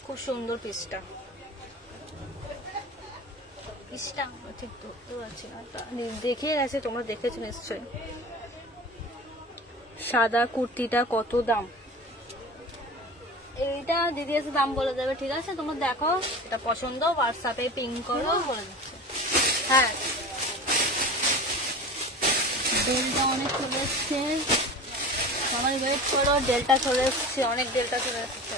খুব সুন্দর পিসটা ঠিক ধরতে পারছি না, দেখিয়ে গেছে, তোমরা দেখেছো নিশ্চয়ই। সাদা কুর্তিটা কত দাম? এইটা দিদি এসে দাম বলে দেবে, ঠিক আছে? তোমরা দেখো, এটা পছন্দ হোয়াটসঅ্যাপে পিং করো, বলে দিচ্ছে। হ্যাঁ ডেলটা অনেক চলে এসছে, আমার ওয়েট করো। ডেলটা চলে এসছে, অনেক ডেলটা চলে এসছে।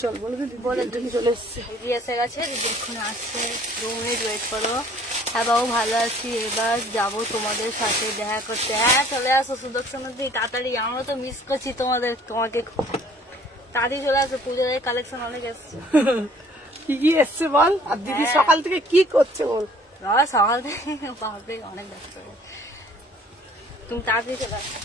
চল বলে দিদি চলে এসছে। দিদি এসে গেছে, দিদি এক্ষুনি আসছে, 2 মিনিট ওয়েট করো। হ্যাঁ বাবু ভালো আছি, এবার যাবো তোমাদের সাথে দেখা করতে। হ্যাঁ চলে আসো সুদর্শন দি, তাড়াতাড়ি, আমরা তো মিস করছি তোমাকে। তাড়াতাড়ি চলে আসো, পুজোর কালেকশন অনেক এসছে। কি এসছে বল? আর দিদি সকাল থেকে কি করছে বল? সকাল থেকে বাপরে অনেক ব্যস্ত, তুমি তাড়াতাড়ি চলে আসো।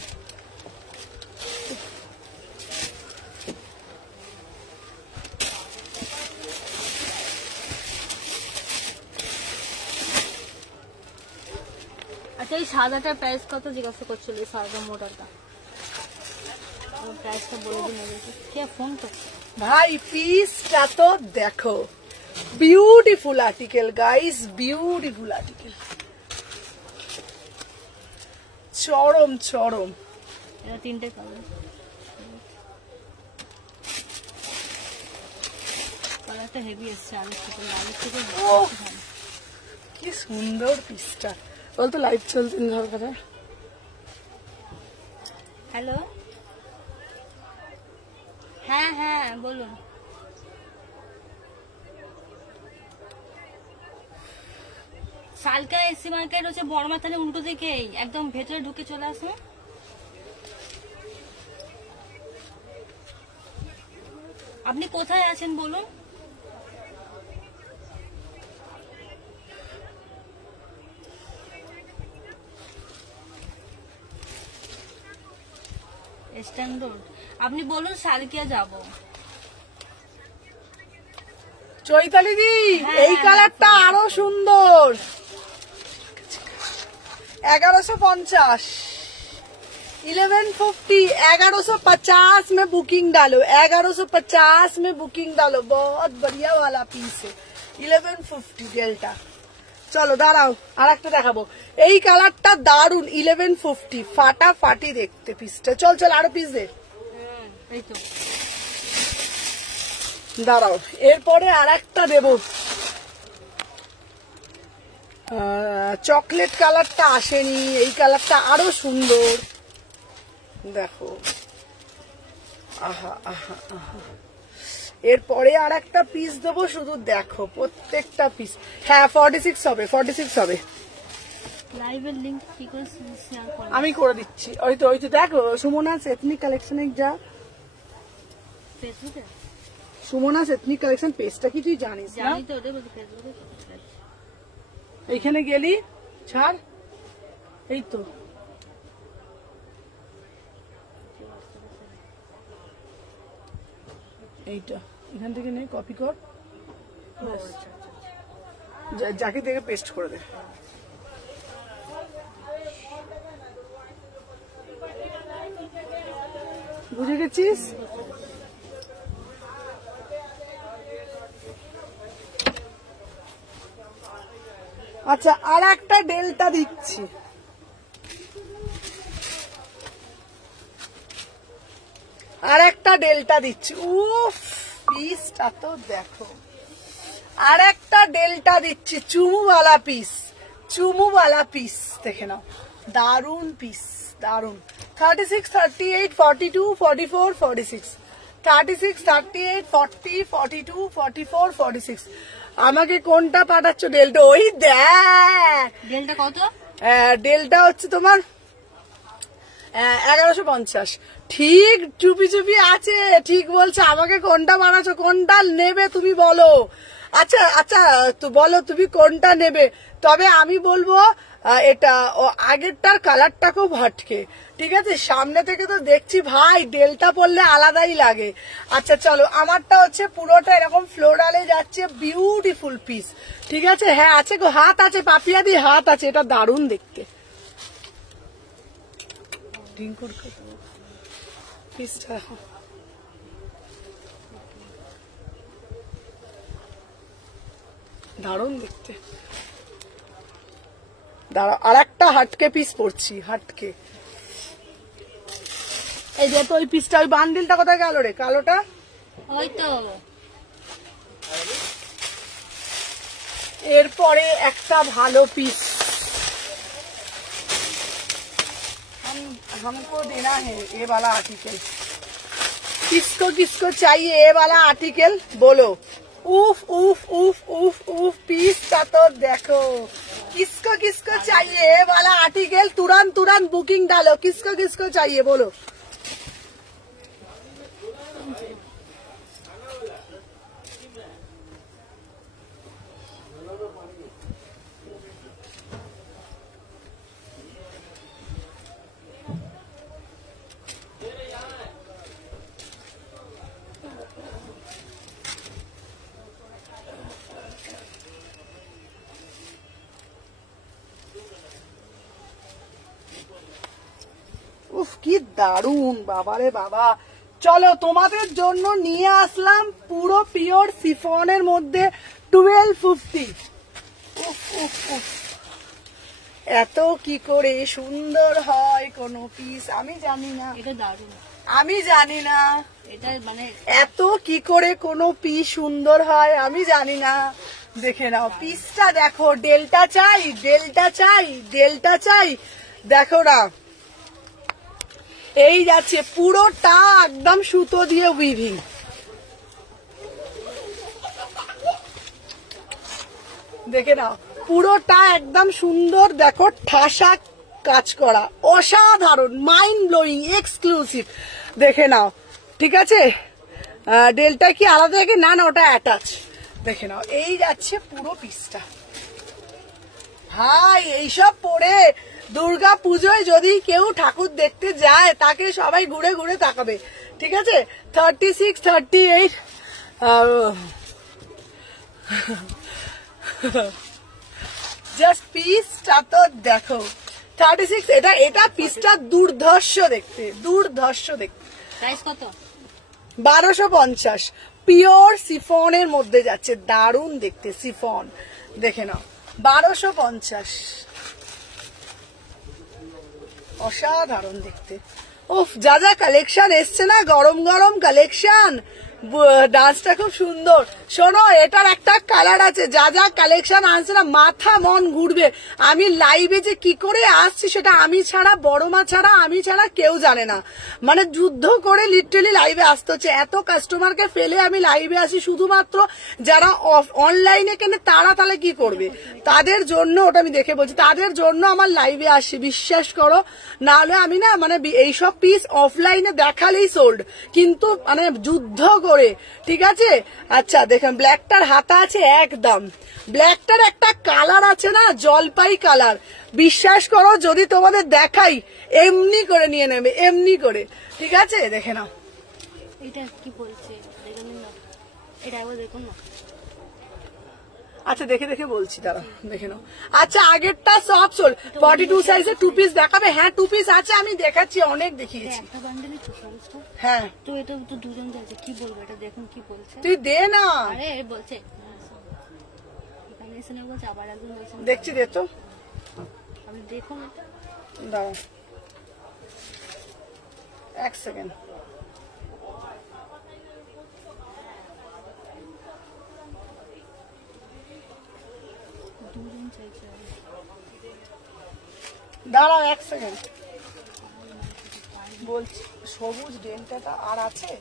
আচ্ছা এই সাদাটার প্রাইস কত জিজ্ঞাসা করছিল? এই সাদা মোটাটা প্রাইসটা বলে দিন। কে ফোন করছে? ভাই পিসটা তো দেখো, beautiful article guys, beautiful article, চরম। এটা 3টে কালার, কালারটা হেভি এসছে আগের থেকে। কি সুন্দর পিসটা বলতো। লাইট চলছে ঘরে। হ্যালো, হ্যাঁ বলুন। সালকা এসি মার্কেট হচ্ছে বড়মাথানে উল্টো দিকেই, একদম ভেতরে ঢুকে চলে আসুন। আপনি কোথায় আছেন বলুন? Stand road. আপনি বলুন সালকিয়া যাব। চৈতালি দি এই কালারটা আরো সুন্দর, 1150 1150 1150 में बुकिंग डालो 1150 में बुकिंग डालो बहुत बढ़िया वाला पीस है 1150 डेल्टा চলো দাঁড়াও আর একটা দেখাবো এই কালারটা দারুন 1150 ফাটাফাটি দেখতে পিসটা চল চল আরো পিস দে এই তো দাঁড়াও এরপরে আর একটা দেবো চকলেট কালারটা আসেনি এই কালারটা আরো সুন্দর দেখো আহা আহা আহা এরপরে আর একটা পিস দেবো শুধু দেখো প্রত্যেকটা পিস হ্যাঁ 46 হবে 46 হবে লাইভের লিংক কি করে শেয়ার করব আমি করে দিচ্ছি ওই তো দেখো সুমনাস এথনিক কালেকশনে যা ফেসবুকে সুমনাস এথনিক কালেকশন পেজটা কি তুই জানিস না জানি তো ওটা বলতে ফেসবুকে এইখানে গেলি ছাড় এই তো এইটা এখান থেকে নে কপি কর যাকে দেখে পেস্ট করে দে বুঝে গেছিস আচ্ছা আর একটা ডেল্টা দিচ্ছি আর একটা ডেল্টা দিচ্ছি উফ পিসটা তো দেখো আর একটা ডেল্টা দিচ্ছি চুমুওয়ালা পিস দেখে নাও দারুন পিস দারুন 36 38 42 44 46 36 38 40 42 44 46 আমাকে কোনটা পাঠাচ্ছ ডেল্টা ওই দেখ ডেলটা কত ডেল্টা হচ্ছে তোমার 1150 ঠিক চুপি চুপি আছে ঠিক বলছে আমাকে কোনটা বানাচ্ছ কোনটা নেবে তুমি বলো আচ্ছা আচ্ছা তো বলো তুমি কোনটা নেবে তবে আমি বলবো এটা আগেরটার কালারটা খুব হটকে ঠিক আছে সামনে থেকে তো দেখছি ভাই ডেল্টা পরলে আলাদাই লাগে আচ্ছা চলো আমারটা হচ্ছে পুরোটা এরকম ফ্লোরালে যাচ্ছে বিউটিফুল পিস ঠিক আছে হ্যাঁ আছে গো হাত আছে পাপিয়া দি হাত আছে এটা দারুণ দেখতে পিসটা দারুণ দেখতে দাঁড়া আর একটা হাটকে পিস পড়ছি হাটকে এই যে তো ওই পিসটা ওই বান্ডিলটা কোথায় গেল রে কালোটা ওই তো এরপরে একটা ভালো পিস हमको देना है ये वाला आर्टिकल किसको चाहिए ये वाला आर्टिकल बोलो उफ उफ उफ उफ उफ पीस का तो देखो किसको चाहिए ये वाला आर्टिकल तुरंत बुकिंग डालो किसको चाहिए बोलो উফ কি দারুন বাবারে বাবা চলো তোমাদের জন্য নিয়ে আসলাম পুরো পিওর সিফনের মধ্যে 1250 উফ উফ উফ এত কি করে সুন্দর হয় কোন পিস আমি জানি না এটা দারুণ আমি জানি না এটা মানে এত কি করে কোন পিস সুন্দর হয় আমি জানি না দেখে নাও পিসটা দেখো ডেল্টা চাই দেখো না এই যাচ্ছে পুরোটা একদম সুতো দিয়ে উইভিং দেখে নাও পুরোটা একদম সুন্দর দেখো ঠাসা কাজ করা অসাধারণ মাইন্ড ব্লোয়িং এক্সক্লুসিভ দেখে নাও ঠিক আছে ডেল্টা কি আলাদা থাকে না ওটা অ্যাটাচ দেখে নাও এই যাচ্ছে পুরো পিসটা ভাই এইসব পরে দুর্গা পুজোয় যদি কেউ ঠাকুর দেখতে যায় তাকে সবাই ঘুরে ঘুরে তাকাবে ঠিক আছে 36 38 জাস্ট পিসটা তো দেখো 36 এটা এটা পিসটা দুর্ধর্ষ দেখতে, দুর্ধর্ষ দেখতে। প্রাইস কত? 1250। পিওর সিফনের মধ্যে যাচ্ছে, দারুণ দেখতে সিফন, দেখে নাও 1250, অসাধারণ দেখতে। উফ, যা যা কালেকশন এসছে না, গরম গরম কালেকশন, ডান্সটা খুব সুন্দর। শোনো, এটার একটা কালার আছে, যা যা কালেকশন আসছে না মাথা মন ঘুরবে। আমি লাইভে যে কি করে আসছি সেটা আমি ছাড়া, বড় মা ছাড়া, আমি ছাড়া কেউ জানে না। মানে যুদ্ধ করে লিটারালি লাইভে আসতে হচ্ছে, এত কাস্টমারকে ফেলে আমি লাইভে আসি। শুধুমাত্র যারা অনলাইনে কেনে তারা তাহলে কি করবে, তাদের জন্য ওটা আমি দেখে বলছি, তাদের জন্য আমার লাইভে আসি, বিশ্বাস করো। নাহলে আমি না মানে এইসব পিস অফলাইনে দেখালেই সোল্ড, কিন্তু মানে যুদ্ধ করে, ঠিক আছে। আচ্ছা দেখেন, ব্ল্যাকটার হাতা আছে একদম, ব্ল্যাকটার একটা কালার আছে না জলপাই কালার, বিশ্বাস করো যদি তোমাদের দেখাই এমনি করে নিয়ে নেবে, এমনি করে, ঠিক আছে। দেখে নাও এটা কি বলছে, দেখুন না, এটা একবার দেখুন না। আচ্ছা দেখে দেখে বলছি, দাঁড়া দেখে নাও। আচ্ছা আগেরটা সব সোল, 42 সাইজের 2 পিস দেখাবে? হ্যাঁ 2 পিস আছে, আমি দেখাচ্ছি, অনেক দেখিয়েছি। একটা বান্ডেলই তো সবুজটা। হ্যাঁ তো এটা তো দুজন যাচ্ছে, কি বলবো এটা দেখুন কি বলছে। তুই দে না, আরে বলছে এখানে এসে না বলছে, আবার একজন বলছে দেখছি, দে তো, আপনি দেখুন এটা। দাঁড়া 1 সেকেন্ড। দুজন চাইছে, দাঁড়াও 1 সেকেন্ড বলছি। সবুজ ডেন্টাটা আর আছে?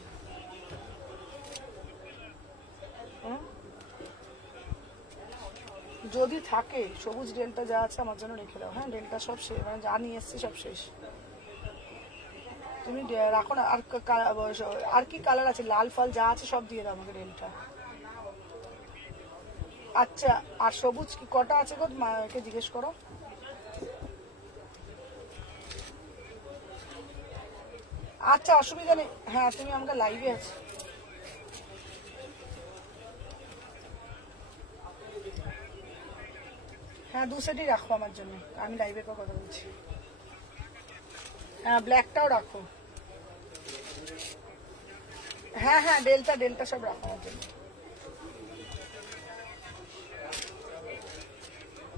যদি থাকে সবুজ ডেন্টা যা আছে আমার জন্য রেখে দাও। হ্যাঁ ডেন্টা সব শেষ, মানে যা নিয়ে এসছি সব শেষ, তুমি রাখো না। আর কি কালার আছে, লাল ফাল যা আছে সব দিয়ে দাও আমাকে ডেন্টা। আচ্ছা আর সবুজ কি কটা আছে গো, মাকে জিজ্ঞেস করো। আচ্ছা অসুবিধা নেই, হ্যাঁ তুমি আমাকে লাইভে আছে। হ্যাঁ 2 সেটই রাখো আমার জন্য, আমি লাইভে কথা বলছি। হ্যাঁ ব্ল্যাকটাও রাখো। হ্যাঁ হ্যাঁ ডেল্টা ডেল্টা সব রাখো আমার জন্য।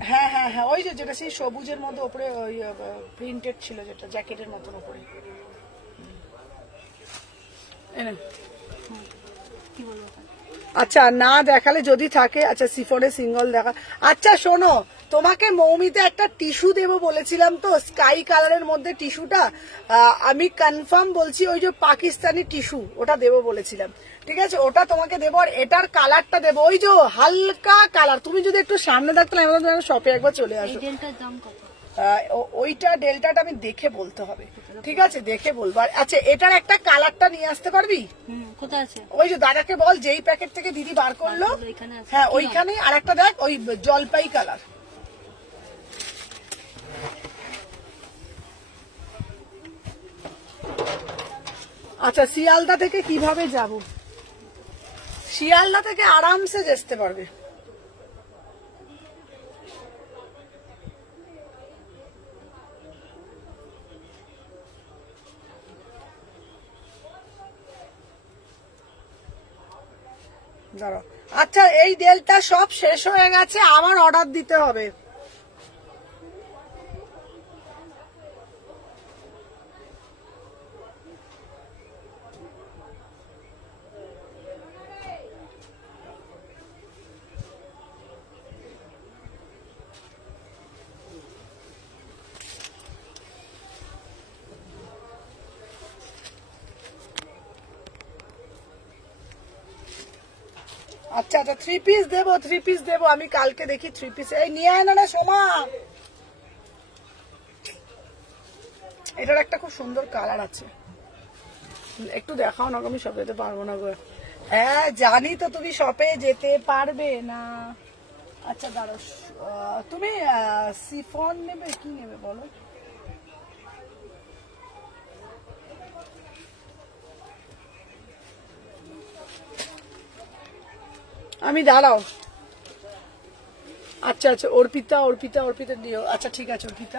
হ্যাঁ হ্যাঁ হ্যাঁ ওই যে যেটা সেই সবুজের মধ্যে ওপরে ওই প্রিন্টেড ছিল, যেটা জ্যাকেটের মতন ওপরে। কি বলবো? আচ্ছা না দেখালে যদি থাকে, আচ্ছা সিফনে সিঙ্গল দেখা। আচ্ছা শোনো, তোমাকে মৌমিতে একটা টিস্যু দেবো বলেছিলাম তো, স্কাই কালারের মধ্যে টিস্যুটা আমি কনফার্ম বলছি, ওই যে পাকিস্তানি টিস্যু ওটা দেবো বলেছিলাম, ঠিক আছে, ওটা তোমাকে দেবো। আর এটার কালারটা দেবো ওই যে হালকা কালার। তুমি যদি একটু সামনে থাকতে শপে একবার চলে আসো। দাম কত? ওইটা ডেল্টাটা আমি দেখে বলতে হবে, ঠিক আছে, দেখে বলবো। আচ্ছা এটার একটা কালারটা নিয়ে আসতে পারবি? কোথায় আছে? ওই যে দাদাকে বল, যেই প্যাকেট থেকে দিদি বার করলো, হ্যাঁ ওইখানে। আর একটা দেখ ওই জলপাই কালার। আচ্ছা শিয়ালদা থেকে কিভাবে যাব? শিয়ালদা থেকে আরামসে যেতে পারবে। দাঁড়াও, আচ্ছা এই ডেলটা সব শেষ হয়ে গেছে, আবার অর্ডার দিতে হবে। আচ্ছা আচ্ছা 3 পিস দেবো, 3 পিস দেবো আমি কালকে, দেখি 3 পিস। এই নিয়ে আয় না সোমা, এটার একটা খুব সুন্দর কালার আছে, একটু দেখাও না, আমি শপে যেতে পারবো না গো। হ্যাঁ জানি তো তুমি শপে যেতে পারবে না। আচ্ছা দাঁড়ো, তুমি সিফন নেবে কি নেবে বলো? আমি দাঁড়াও। আচ্ছা আচ্ছা অর্পিতা অর্পিতা অর্পিতা দিও। আচ্ছা ঠিক আছে অর্পিতা,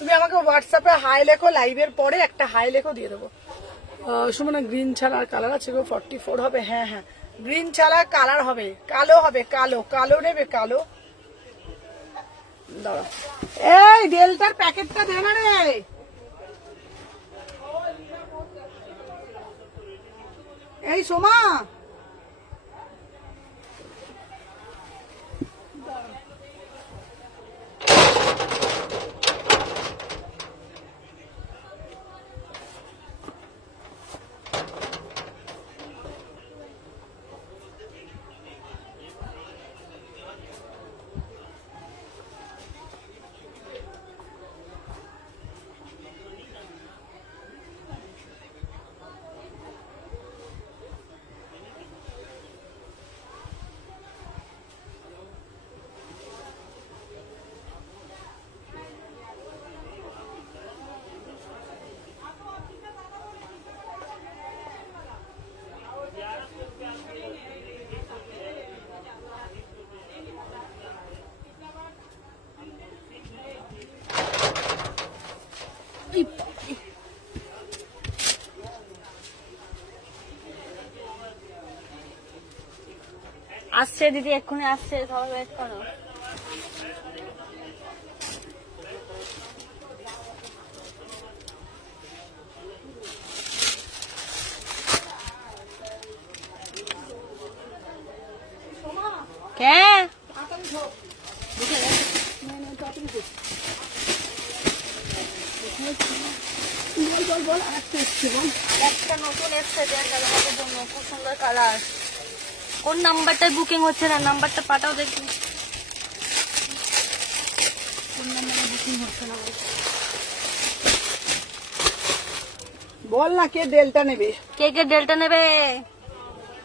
তুমি আমাকে হোয়াটসঅ্যাপে হাই লেখো, লাইভের পরে একটা হাই লেখো দিয়ে দেবো। সুমনা গ্রিন ছাড়া আর কালার আছে গো? 44 হবে। হ্যাঁ হ্যাঁ, গ্রিন ছাড়া কালার হবে, কালো হবে, কালো কালো নেবে, কালো। দাঁড়া, এই ডেল্টার প্যাকেটটা দে না রে। এই সোমা, আসছে দিদি, এক্ষুনি আসছে, সবাই ওয়েট করো। কে একটা নতুন এসছে আমাদের জন্য, খুব সুন্দর কালার। কোন নাম্বারটা বুকিং হচ্ছে না? নাম্বারটা পাঠাও দেখি। কোন নাম্বারে বুকিং হচ্ছে না বল না, কে ডেল্টা নেবে? কে কে ডেল্টা নেবে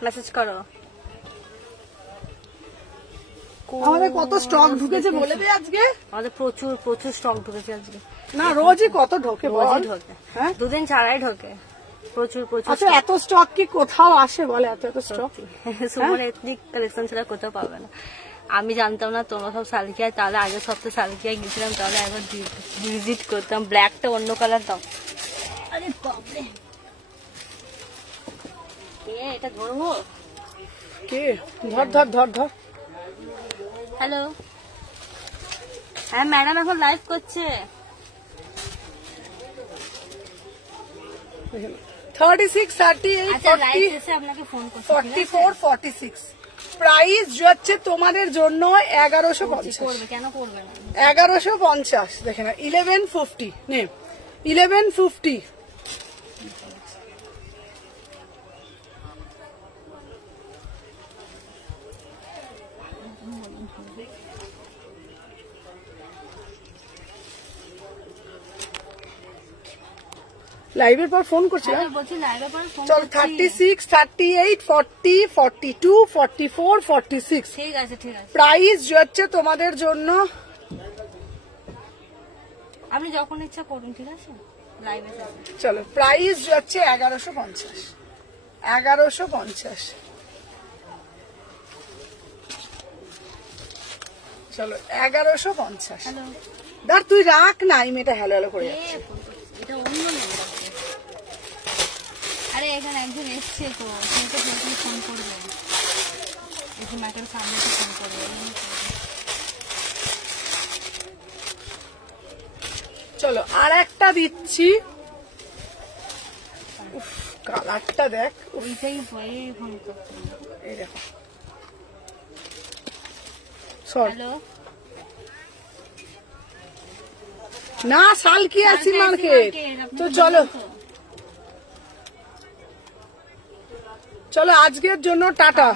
মেসেজ করো। আমাদের কত স্টক ঢুকেছে বলে দে আজকে। আমাদের প্রচুর প্রচুর স্টক ঢুকেছে আজকে। না রোজই কত ঢোকে, রোজই ঢোকে, হ্যাঁ দুদিন ছাড়াই ঢোকে, প্রচুর প্রচুর। আচ্ছা এত স্টক কি কোথাও আসে বলে? এত এত স্টক সুমন এথনিক কালেকশন ছাড়া কোথাও পাবে না। আমি জানতাম না তোমরা সব সালকিয়া, তাহলে আগের সপ্তাহে সালকিয়া গেছিলাম, তাহলে একবার ভিজিট করতাম। ব্ল্যাকটা অন্য কালার দাও। আরে বাপরে, এটা ধরবো? কে? ধর ধর ধর ধর। হ্যালো, হ্যাঁ ম্যাডাম এখন লাইভ করছে। 36, 38, আচ্ছা লাইভ শেষে আপনাকে ফোন করছি। 44, 46 প্রাইস হচ্ছে তোমাদের জন্য 1150। করবে কেন করবে না? 1150 দেখে না, 1150 নে, 1150। লাইভের পর ফোন করছিলাম, চল 36, 38, 40, 42, 44, 46। ঠিক আছে ঠিক আছে। প্রাইস হচ্ছে তোমাদের জন্য, আপনি যখন ইচ্ছা করুন, ঠিক আছে লাইভে। চলো প্রাইস হচ্ছে 1150, 1150। চলো 1150। দাঁড় তুই রাখ না, এই মেয়েটা হ্যালো হ্যালো করে যাচ্ছে। এটা অন্য নাম্বার। আরে এখানে একজন এসছে তো, সেটা ফোন করবে, এসে মাকের সামনে ফোন করবে। চলো আর একটা দিচ্ছি, কালারটা দেখ, ওইটাই ভয়ে ফোন করতে। এই দেখো, হ্যালো না সালকিয়া আসি মার্কেট। তো চলো চলো আজকের জন্য টাটা।